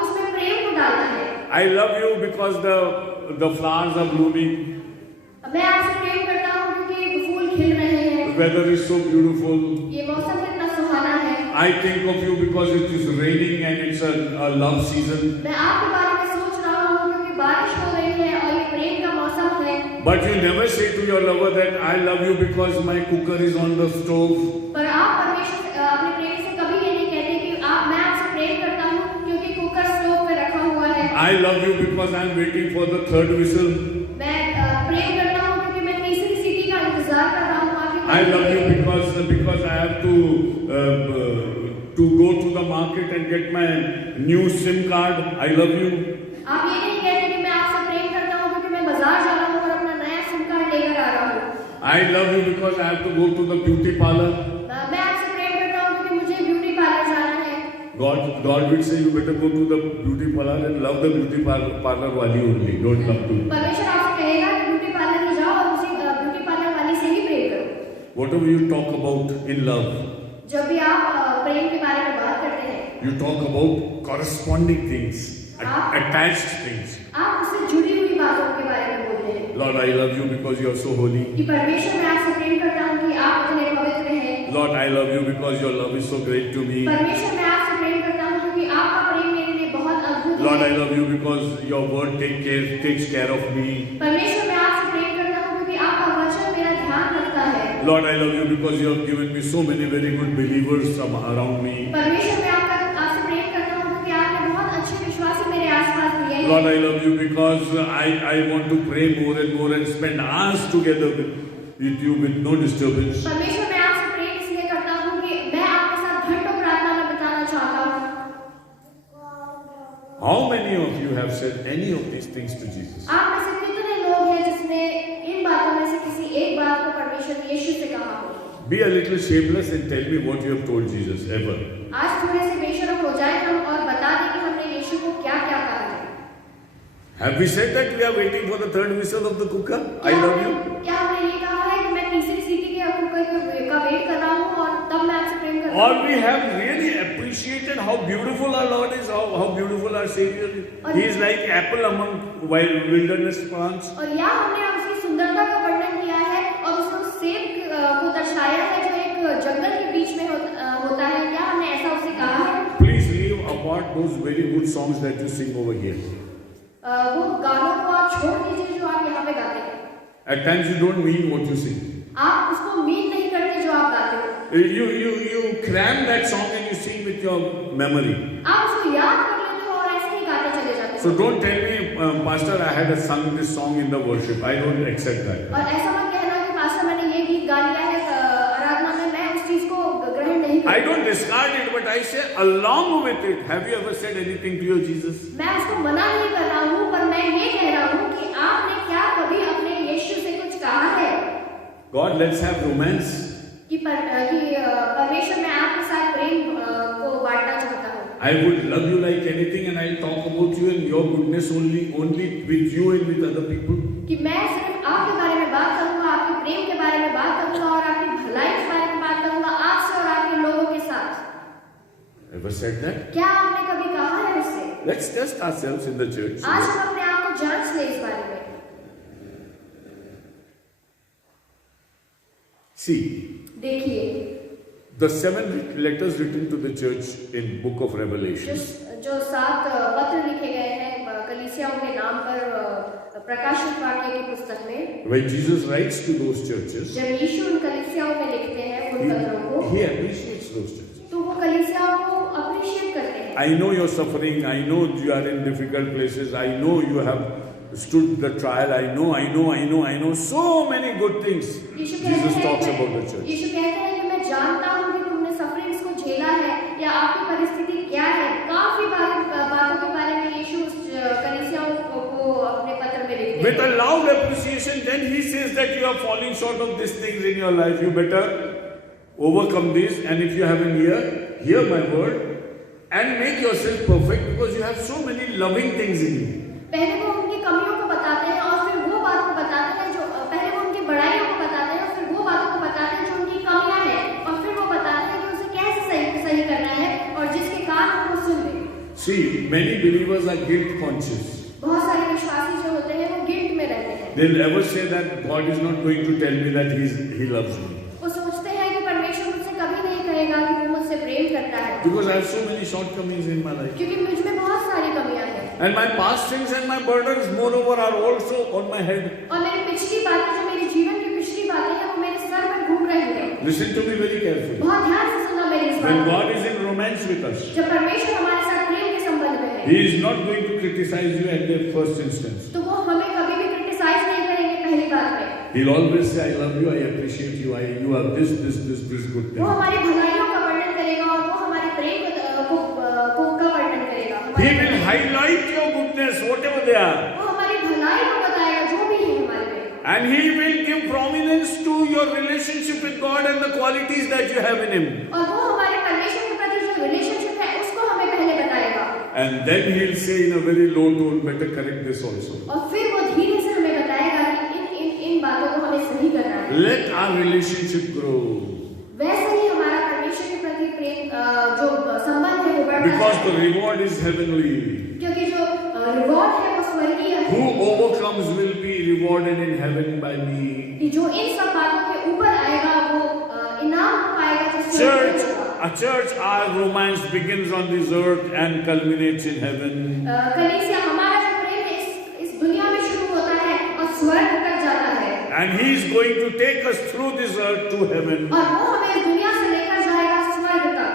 उसमें प्रेम को डालना है। I love you because the flowers are blooming. मैं आपसे प्रेम करता हूँ क्योंकि फूल खिल रहे हैं। The weather is so beautiful. ये मौसम कितना सुहाना है। I think of you because it is raining and it's a love season. मैं आपके बारे में सोच रहा हूँ क्योंकि बारिश हो रही है और ये प्रेम का मौसम है। But you never say to your lover that I love you because my cooker is on the stove. पर आप परमेश्वर अपने प्रेम से कभी ये नहीं कहते कि मैं आपसे प्रेम करता हूँ क्योंकि कुकर स्टोव पे रखा हुआ है। I love you because I am waiting for the third whistle. मैं प्रेम करता हूँ क्योंकि मैं तीसरी सीटी का इंतजार कर रहा हूँ। I love you because I have to go to the market and get my new SIM card. I love you. आप ये नहीं कहते कि मैं आपसे प्रेम करता हूँ क्योंकि मैं बाजार जा रहा हूँ और अपना नया सिम कार्ड लेकर आ रहा हूँ। I love you because I have to go to the beauty parlor. मैं आपसे प्रेम करता हूँ क्योंकि मुझे ब्यूटी पार्लर जाना है। God will say you better go to the beauty parlor and love the beauty parlor wali only. Don't love to. परमेश्वर आपसे कहेगा कि ब्यूटी पार्लर में जाओ और उसी ब्यूटी पार्लर वाली से ही प्रेम करो। Whatever you talk about in love, जब भी आप प्रेम के बारे में बात करते हैं, you talk about corresponding things, attached things. आप उससे जुड़ी हुई बातों के बारे में बोल रहे हैं। Lord, I love you because you are so holy. कि परमेश्वर मैं आपसे प्रेम करता हूँ कि आप इतने पवित्र हैं। Lord, I love you because your love is so great to me. परमेश्वर मैं आपसे प्रेम करता हूँ क्योंकि आपका प्रेम मेरे लिए बहुत अद्भुत है। Lord, I love you because your word takes care of me. परमेश्वर मैं आपसे प्रेम करता हूँ क्योंकि आपका वचन मेरा ध्यान रखता है। Lord, I love you because you have given me so many very good believers around me. परमेश्वर मैं आपसे प्रेम करता हूँ क्योंकि आपने बहुत अच्छे विश्वासी मेरे आसपास दिए हैं। Lord, I love you because I want to pray more and more and spend hours together with you with no disturbance. परमेश्वर मैं आपसे प्रेम इसलिए करता हूँ कि मैं आपके साथ घंटों प्रार्थना में बिताना चाहता हूँ। How many of you have said any of these things to Jesus? आप में से कितने लोग हैं जिसने इन बातों में से किसी एक बात को परमेश्वर यीशु से कहा हो? Be a little shameless and tell me what you have told Jesus ever. आज थोड़े से बेशर्म हो जाए हम और बता दें कि हमने यीशु को क्या क्या कहा है। Have we said that we are waiting for the third whistle of the cooker? I love you. क्या हमने ये कहा है कि मैं तीसरी सीटी के कुकर का वेट कर रहा हूँ और तब मैं आपसे प्रेम कर रहा हूँ? Or we have really appreciated how beautiful our Lord is, how beautiful our Savior is. He is like apple among wilderness plants. और या हमने उसकी सुंदरता का वर्णन किया है और उसने सेब को दर्शाया है जो एक जंगल के बीच में होता है। क्या हमने ऐसा उसे कहा है? Please leave apart those very good songs that you sing over here. वो गानों को आप छोड़ दीजिए जो आप यहाँ पे गाते हैं। At times you don't mean what you sing. आप उसको मीन नहीं करते जो आप गाते हो। You cram that song and you sing with your memory. आप उसको याद कर लेते हो और ऐसे ही गाते चले जाते हो। So don't tell me, Pastor, I had sung this song in the worship. I don't accept that. और ऐसा मत कहना कि पास्टर मैंने ये गीत गा लिया है आराधना में, मैं उस चीज को ग्रहण नहीं करता। I don't discard it, but I say along with it, have you ever said anything to your Jesus? मैं उसको मना नहीं कर रहा हूँ पर मैं ये कह रहा हूँ कि आपने क्या कभी अपने यीशु से कुछ कहा है? God, let's have romance. कि परमेश्वर मैं आपके साथ प्रेम को बांटना चाहता हूँ। I would love you like anything and I talk about you and your goodness only with you and with other people? कि मैं सिर्फ आपके बारे में बात करूंगा, आपके प्रेम के बारे में बात करूंगा और आपकी भलाई के बारे में बात करूंगा आपसे और आपके लोगों के साथ। Ever said that? क्या आपने कभी कहा है उससे? Let's test ourselves in the church. आज हम अपने आप को जांच लें इस बारे में। See, देखिए, the 7 letters written to the church in book of Revelation. जो 7 पत्र लिखे गए हैं कलीसियाओं के नाम पर प्रकाशित वाक्य की पुस्तक में, When Jesus writes to those churches, जब यीशु उन कलीसियाओं में लिखते हैं उन पत्रों को, he appreciates those churches. तो वो कलीसियाओं को अप्रिशिएट करते हैं। I know you're suffering. I know you are in difficult places. I know you have stood the trial. I know. So many good things. Jesus talks about the church. यीशु कहते हैं कि मैं जानता हूँ कि तुमने सफरिंग्स को झेला है या आपकी परिस्थिति क्या है। काफी बातों के बारे में यीशु कलीसियाओं को अपने पत्र में लिखते हैं। With a loud appreciation, then he says that you are falling short of these things in your life. You better overcome this. And if you have an ear, hear my word and make yourself perfect because you have so many loving things in you. पहले वो उनकी कमियों को बताते हैं और फिर वो बात को बताते हैं जो पहले वो उनकी बड़ाइयों को बताते हैं और फिर वो बातों को बताते हैं जो उनकी कमियां हैं और फिर वो बताते हैं कि उसे कैसे सही करना है और जिसके कारण वो सुन ले। See, many believers are guilt conscious. बहुत सारे विश्वासी जो होते हैं वो गिल्ट में रहते हैं। They'll ever say that God is not going to tell me that He loves me. वो सोचते हैं कि परमेश्वर मुझसे कभी नहीं कहेगा कि वो मुझसे प्रेम करता है। Because I have so many shortcomings in my life. क्योंकि मुझ में बहुत सारी कमियां हैं। And my past sins and my burdens, moreover, are also on my head. और मेरी पिछली बातें जो मेरे जीवन की पिछली बातें हैं वो मेरे सर पर घूम रही हैं। Listen to me very carefully. बहुत ध्यान से सुनना मेरी इस When बात को। God is in romance with us, जब परमेश्वर हमारे साथ प्रेम के संबंध में है, He is not going to criticize you at the first instance. तो वो हमें कभी भी क्रिटिसाइज नहीं करेंगे पहली बार में। He'll always say, I love you, I appreciate you, you are this good वो thing. हमारी भलाइयों का वर्णन करेगा और वो हमारे प्रेम का वर्णन करेगा। He will highlight your goodness, whatever they are. वो हमारी भलाई को बताएगा जो भी है हमारे में। And He will give prominence to your relationship with God and the qualities that you have in Him. और वो हमारे परमेश्वर के प्रति जो रिलेशनशिप है उसको हमें पहले बताएगा। And then He'll say in a very low tone, better correct this also. और फिर वो धीरे से हमें बताएगा कि इन बातों को हमें सही करना है। Let our relationship grow. वैसे ही हमारा परमेश्वर के प्रति प्रेम जो संबंध है वो बढ़ता है। Because the reward is heavenly. क्योंकि जो रिवॉर्ड है वो स्वर्गीय है। Who overcomes will be rewarded in heaven by me. कि जो इन सब बातों के ऊपर आएगा वो इनाम पाएगा जो स्वर्ग में होगा। A church, our romance begins on this earth and culminates in heaven. कलीसिया हमारा जो प्रेम है इस दुनिया में शुरू होता है और स्वर्ग तक जाता है। And He is going to take us through this earth to heaven. और वो हमें इस दुनिया से लेकर जाएगा स्वर्ग तक।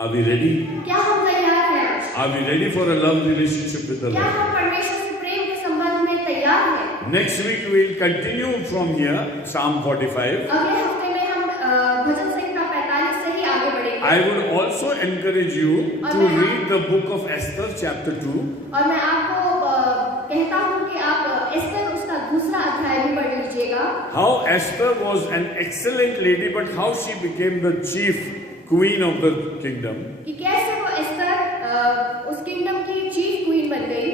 Are we ready? क्या हम तैयार हैं आज? Are we ready for a love relationship with the क्या Lord? हम परमेश्वर से प्रेम के संबंध में तैयार हैं? Next week we will continue from here, Psalm 45. अगले हफ्ते में हम भजन संहिता 45 से ही आगे बढ़ेंगे। I would also encourage you to read the book of Esther, chapter 2. और मैं आपको कहता हूँ कि आप एस्तर उसका दूसरा अध्याय भी पढ़ लीजिएगा। How Esther was an excellent lady, but how she became the chief queen of the kingdom. कि कैसे वो एस्तर उस किंगडम की चीफ क्वीन बन गई।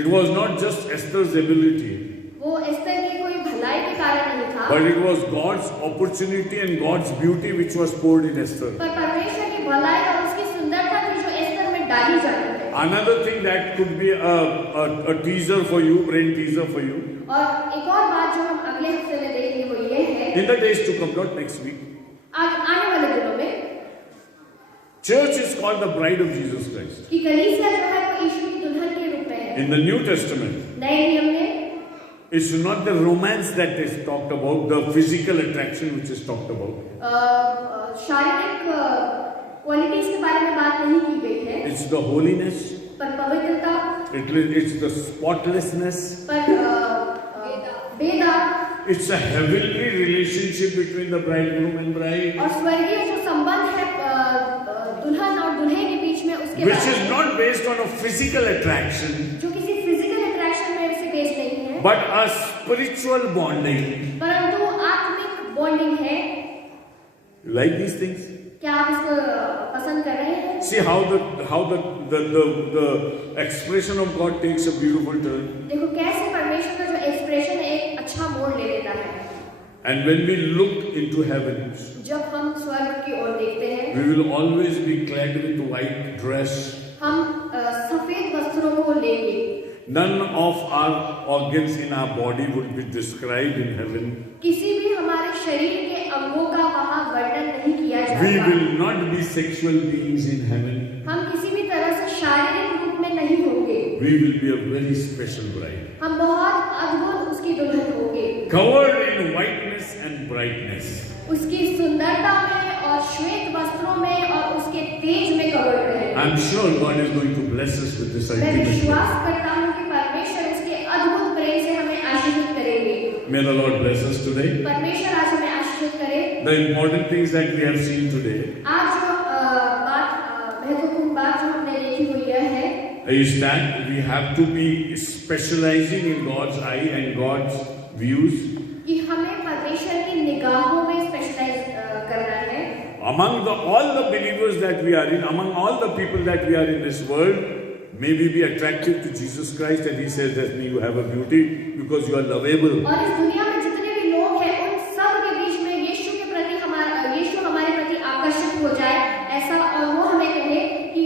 It was not just Esther's ability, वो एस्तर की कोई भलाई के कारण नहीं था, but it was God's opportunity and God's beauty which was poured in Esther. पर परमेश्वर की भलाई और उसकी सुंदरता थी जो एस्तर में डाली जाती है। Another thing that could be a teaser for you, brain teaser for you. और एक और बात जो हम अगले हफ्ते में देखेंगे वो ये है, In the days to come, not next week. आने वाले दिनों में Church is called the bride of Jesus Christ. कि कलीसिया जो है वो यीशु की दुल्हन के रूप में है। In the New Testament, नए नियम में it's not the romance that is talked about, the physical attraction which is talked about. शारीरिक क्वालिटीज के बारे में बात नहीं की गई है, It's the holiness, पर पवित्रता, it's the spotlessness, पर बेदा, it's a heavenly relationship between the bridegroom and bride, और स्वर्गीय जो संबंध है दुल्हन और दुल्हे के बीच में उसके which बारे is में, not based on a physical attraction, जो किसी फिजिकल अट्रैक्शन में से बेस्ड नहीं है, but a spiritual bonding. परंतु आत्मिक बॉन्डिंग है। You like these things? क्या आप इसको पसंद कर रहे हैं? See how the expression of God takes a beautiful turn. देखो कैसे परमेश्वर का जो एक्सप्रेशन है एक अच्छा मोड़ ले लेता है। And when we look into heaven, जब हम स्वर्ग की ओर देखते हैं, we will always be clad with white dress. हम सफेद वस्त्रों को लेंगे। None of our organs in our body would be described in heaven. किसी भी हमारे शरीर के अंगों का वहाँ वर्णन नहीं किया We जाएगा। will not be sexual beings in heaven. हम किसी भी तरह से शारीरिक रूप में नहीं होंगे। We will be a very special bride. हम बहुत अद्भुत उसकी दुल्हन होंगे। Covered in whiteness and brightness. उसकी सुंदरता में और श्वेत वस्त्रों में और उसके तेज में कवर्ड रहेंगे। I'm sure God is going to bless us with this मैं ultimate. विश्वास करता हूँ कि परमेश्वर उसके अद्भुत प्रेम से हमें आशीषित करेंगे। May the Lord bless us today. परमेश्वर आज हमें आशीषित करे। The important things that we have seen today आज जो महत्वपूर्ण बात जो हमने देखी वो यह है is that we have to be specializing in God's eye and God's views. कि हमें परमेश्वर की निगाहों में स्पेशलाइज करना है। Among all the believers that we are in, among all the people that we are in this world, may we be attractive to Jesus Christ, and He says that you have a beauty because you are lovable. और इस दुनिया में जितने भी लोग हैं उन सब के बीच में यीशु के प्रति यीशु हमारे प्रति आकर्षित हो जाए ऐसा, और वो हमें कहे कि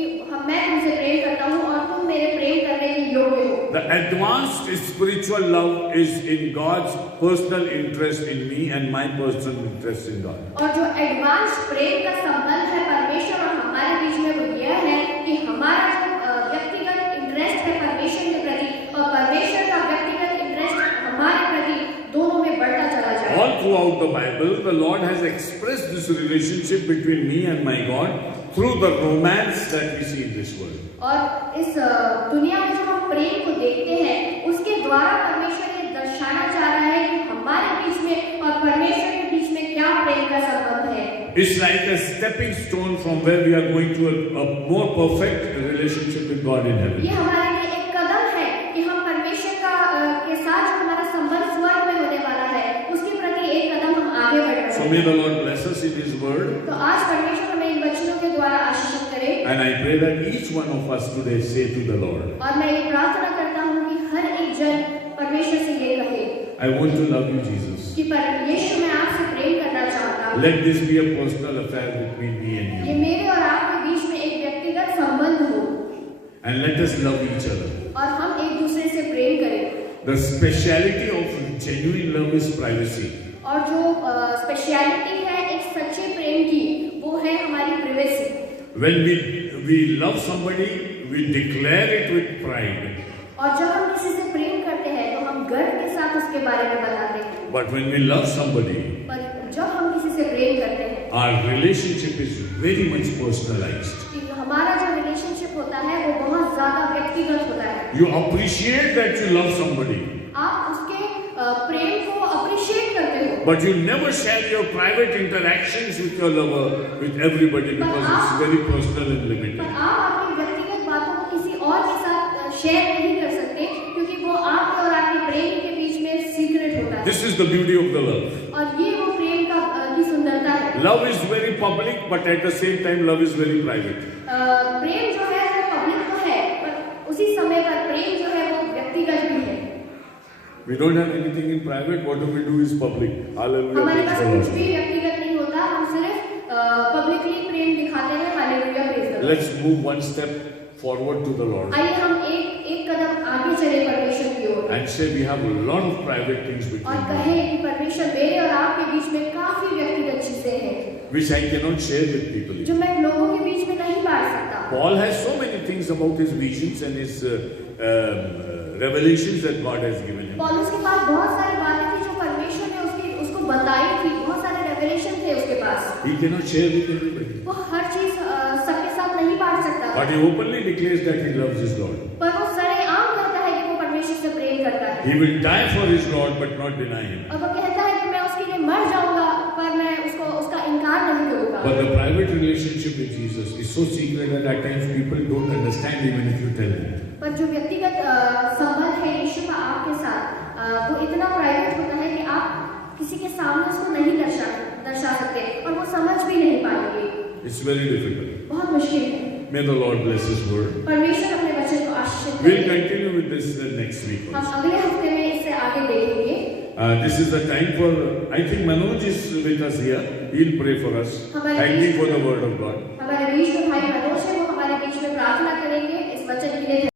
मैं तुमसे प्रेम करता हूँ और तुम मेरे प्रेम करने के योग्य हो। The advanced spiritual love is in God's personal interest in me and my personal interest in God. और जो एडवांस प्रेम का संबंध है परमेश्वर और हमारे बीच में वो यह है कि हमारा जो व्यक्तिगत इंटरेस्ट है परमेश्वर के प्रति और परमेश्वर का व्यक्तिगत इंटरेस्ट हमारे प्रति दोनों में बढ़ता चला जाए। All throughout the Bible, the Lord has expressed this relationship between me and my God through the romance that we see in this world. और इस दुनिया में जो हम प्रेम को देखते हैं उसके द्वारा परमेश्वर ये दर्शाना चाह रहा है कि हमारे बीच में और परमेश्वर के बीच में क्या प्रेम का संबंध है। It's like a stepping stone from where we are going to a more perfect relationship with God in heaven. ये हमारे लिए एक कदम है कि हम परमेश्वर के साथ जो हमारा संबंध स्वर्ग में होने वाला है उसके प्रति एक कदम हम आगे बढ़ रहे हैं। So may the Lord bless us in His word. तो आज परमेश्वर हमें इन वचनों के द्वारा आशीषित करे। And I pray that each one of us today say to the Lord, और मैं ये प्रार्थना करता हूँ कि हर एक जन परमेश्वर से ये कहे I want to love you, Jesus. कि यीशु मैं आपसे प्रेम करना चाहता हूँ। Let this be a personal affair between me and ये you. मेरे और आपके बीच में एक व्यक्तिगत संबंध हो And let us love each other. और हम एक दूसरे से प्रेम करें। The speciality of genuine love is privacy. और जो स्पेशलिटी है एक सच्चे प्रेम की वो है हमारी privacy. When we love somebody, we declare it with pride. और जब हम किसी से प्रेम करते हैं तो हम गर्व के साथ उसके बारे में बताते हैं। But when we love somebody, पर जब हम किसी से प्रेम करते हैं our relationship is very much personalized. कि हमारा जो रिलेशनशिप होता है वो बहुत ज्यादा व्यक्तिगत होता है। You appreciate that you love somebody, आप उसके प्रेम को अप्रिशिएट करते हो, but you never share your private interactions with your lover with everybody because it's very personal and पर limited. आप अपनी व्यक्तिगत बातों को किसी और के साथ शेयर नहीं कर सकते क्योंकि वो आपके और आपके प्रेमी के बीच में सीक्रेट होता है। This is the beauty of the love. और ये वो प्रेम की सुंदरता है। Love is very public, but at the same time, love is very private. प्रेम जो है वो पब्लिक तो है पर उसी समय पर प्रेम जो है वो व्यक्तिगत भी है। We don't have anything in private. What we do is public. Hallelujah. हमारे Praise पास the कुछ Lord. भी व्यक्तिगत नहीं होता, हम सिर्फ पब्लिकली प्रेम दिखाते हैं। Hallelujah, praise the Lord. Let's move one step forward to the Lord आइए हम एक कदम आगे चले परमेश्वर की ओर and say we have a lot of private things और between us, कहें कि परमेश्वर मेरे और आपके बीच में काफी व्यक्तिगत चीजें हैं which I cannot share with people. जो मैं लोगों के बीच में नहीं बांट सकता। Paul has so many things about his visions and his revelations that God has given him. पौलुस के पास बहुत सारी बातें थी जो परमेश्वर ने उसको बताई थी, बहुत सारे रेवलेशन थे उसके पास। He cannot share with everybody, वो हर चीज सबके साथ नहीं बांट सकता but he openly declares that he loves his Lord. पर वो सरेआम कहता है कि वो परमेश्वर से प्रेम करता है He will die for his Lord, but not deny him. और वो कहता है कि मैं उसके लिए मर जाऊंगा पर मैं उसका इनकार नहीं करूंगा। But the private relationship with Jesus is so secret that at times people don't understand even if you tell them. पर जो व्यक्तिगत संबंध है यीशु का आपके साथ वो इतना प्राइवेट होता है कि आप किसी के सामने उसको नहीं दर्शा सकते और वो समझ भी नहीं पाएंगे। It's very difficult. बहुत मुश्किल है। May the Lord bless His word. परमेश्वर अपने वचन को आशीषित We'll करे। continue with this next week हम also. अगले हफ्ते में इससे आगे देखेंगे। This is the time for, I think Manoj is with us here. He'll pray for us. Thank you for the word of God. हमारे बीच में भाई मनोज है, वो हमारे बीच में प्रार्थना करेंगे इस वचन के लिए।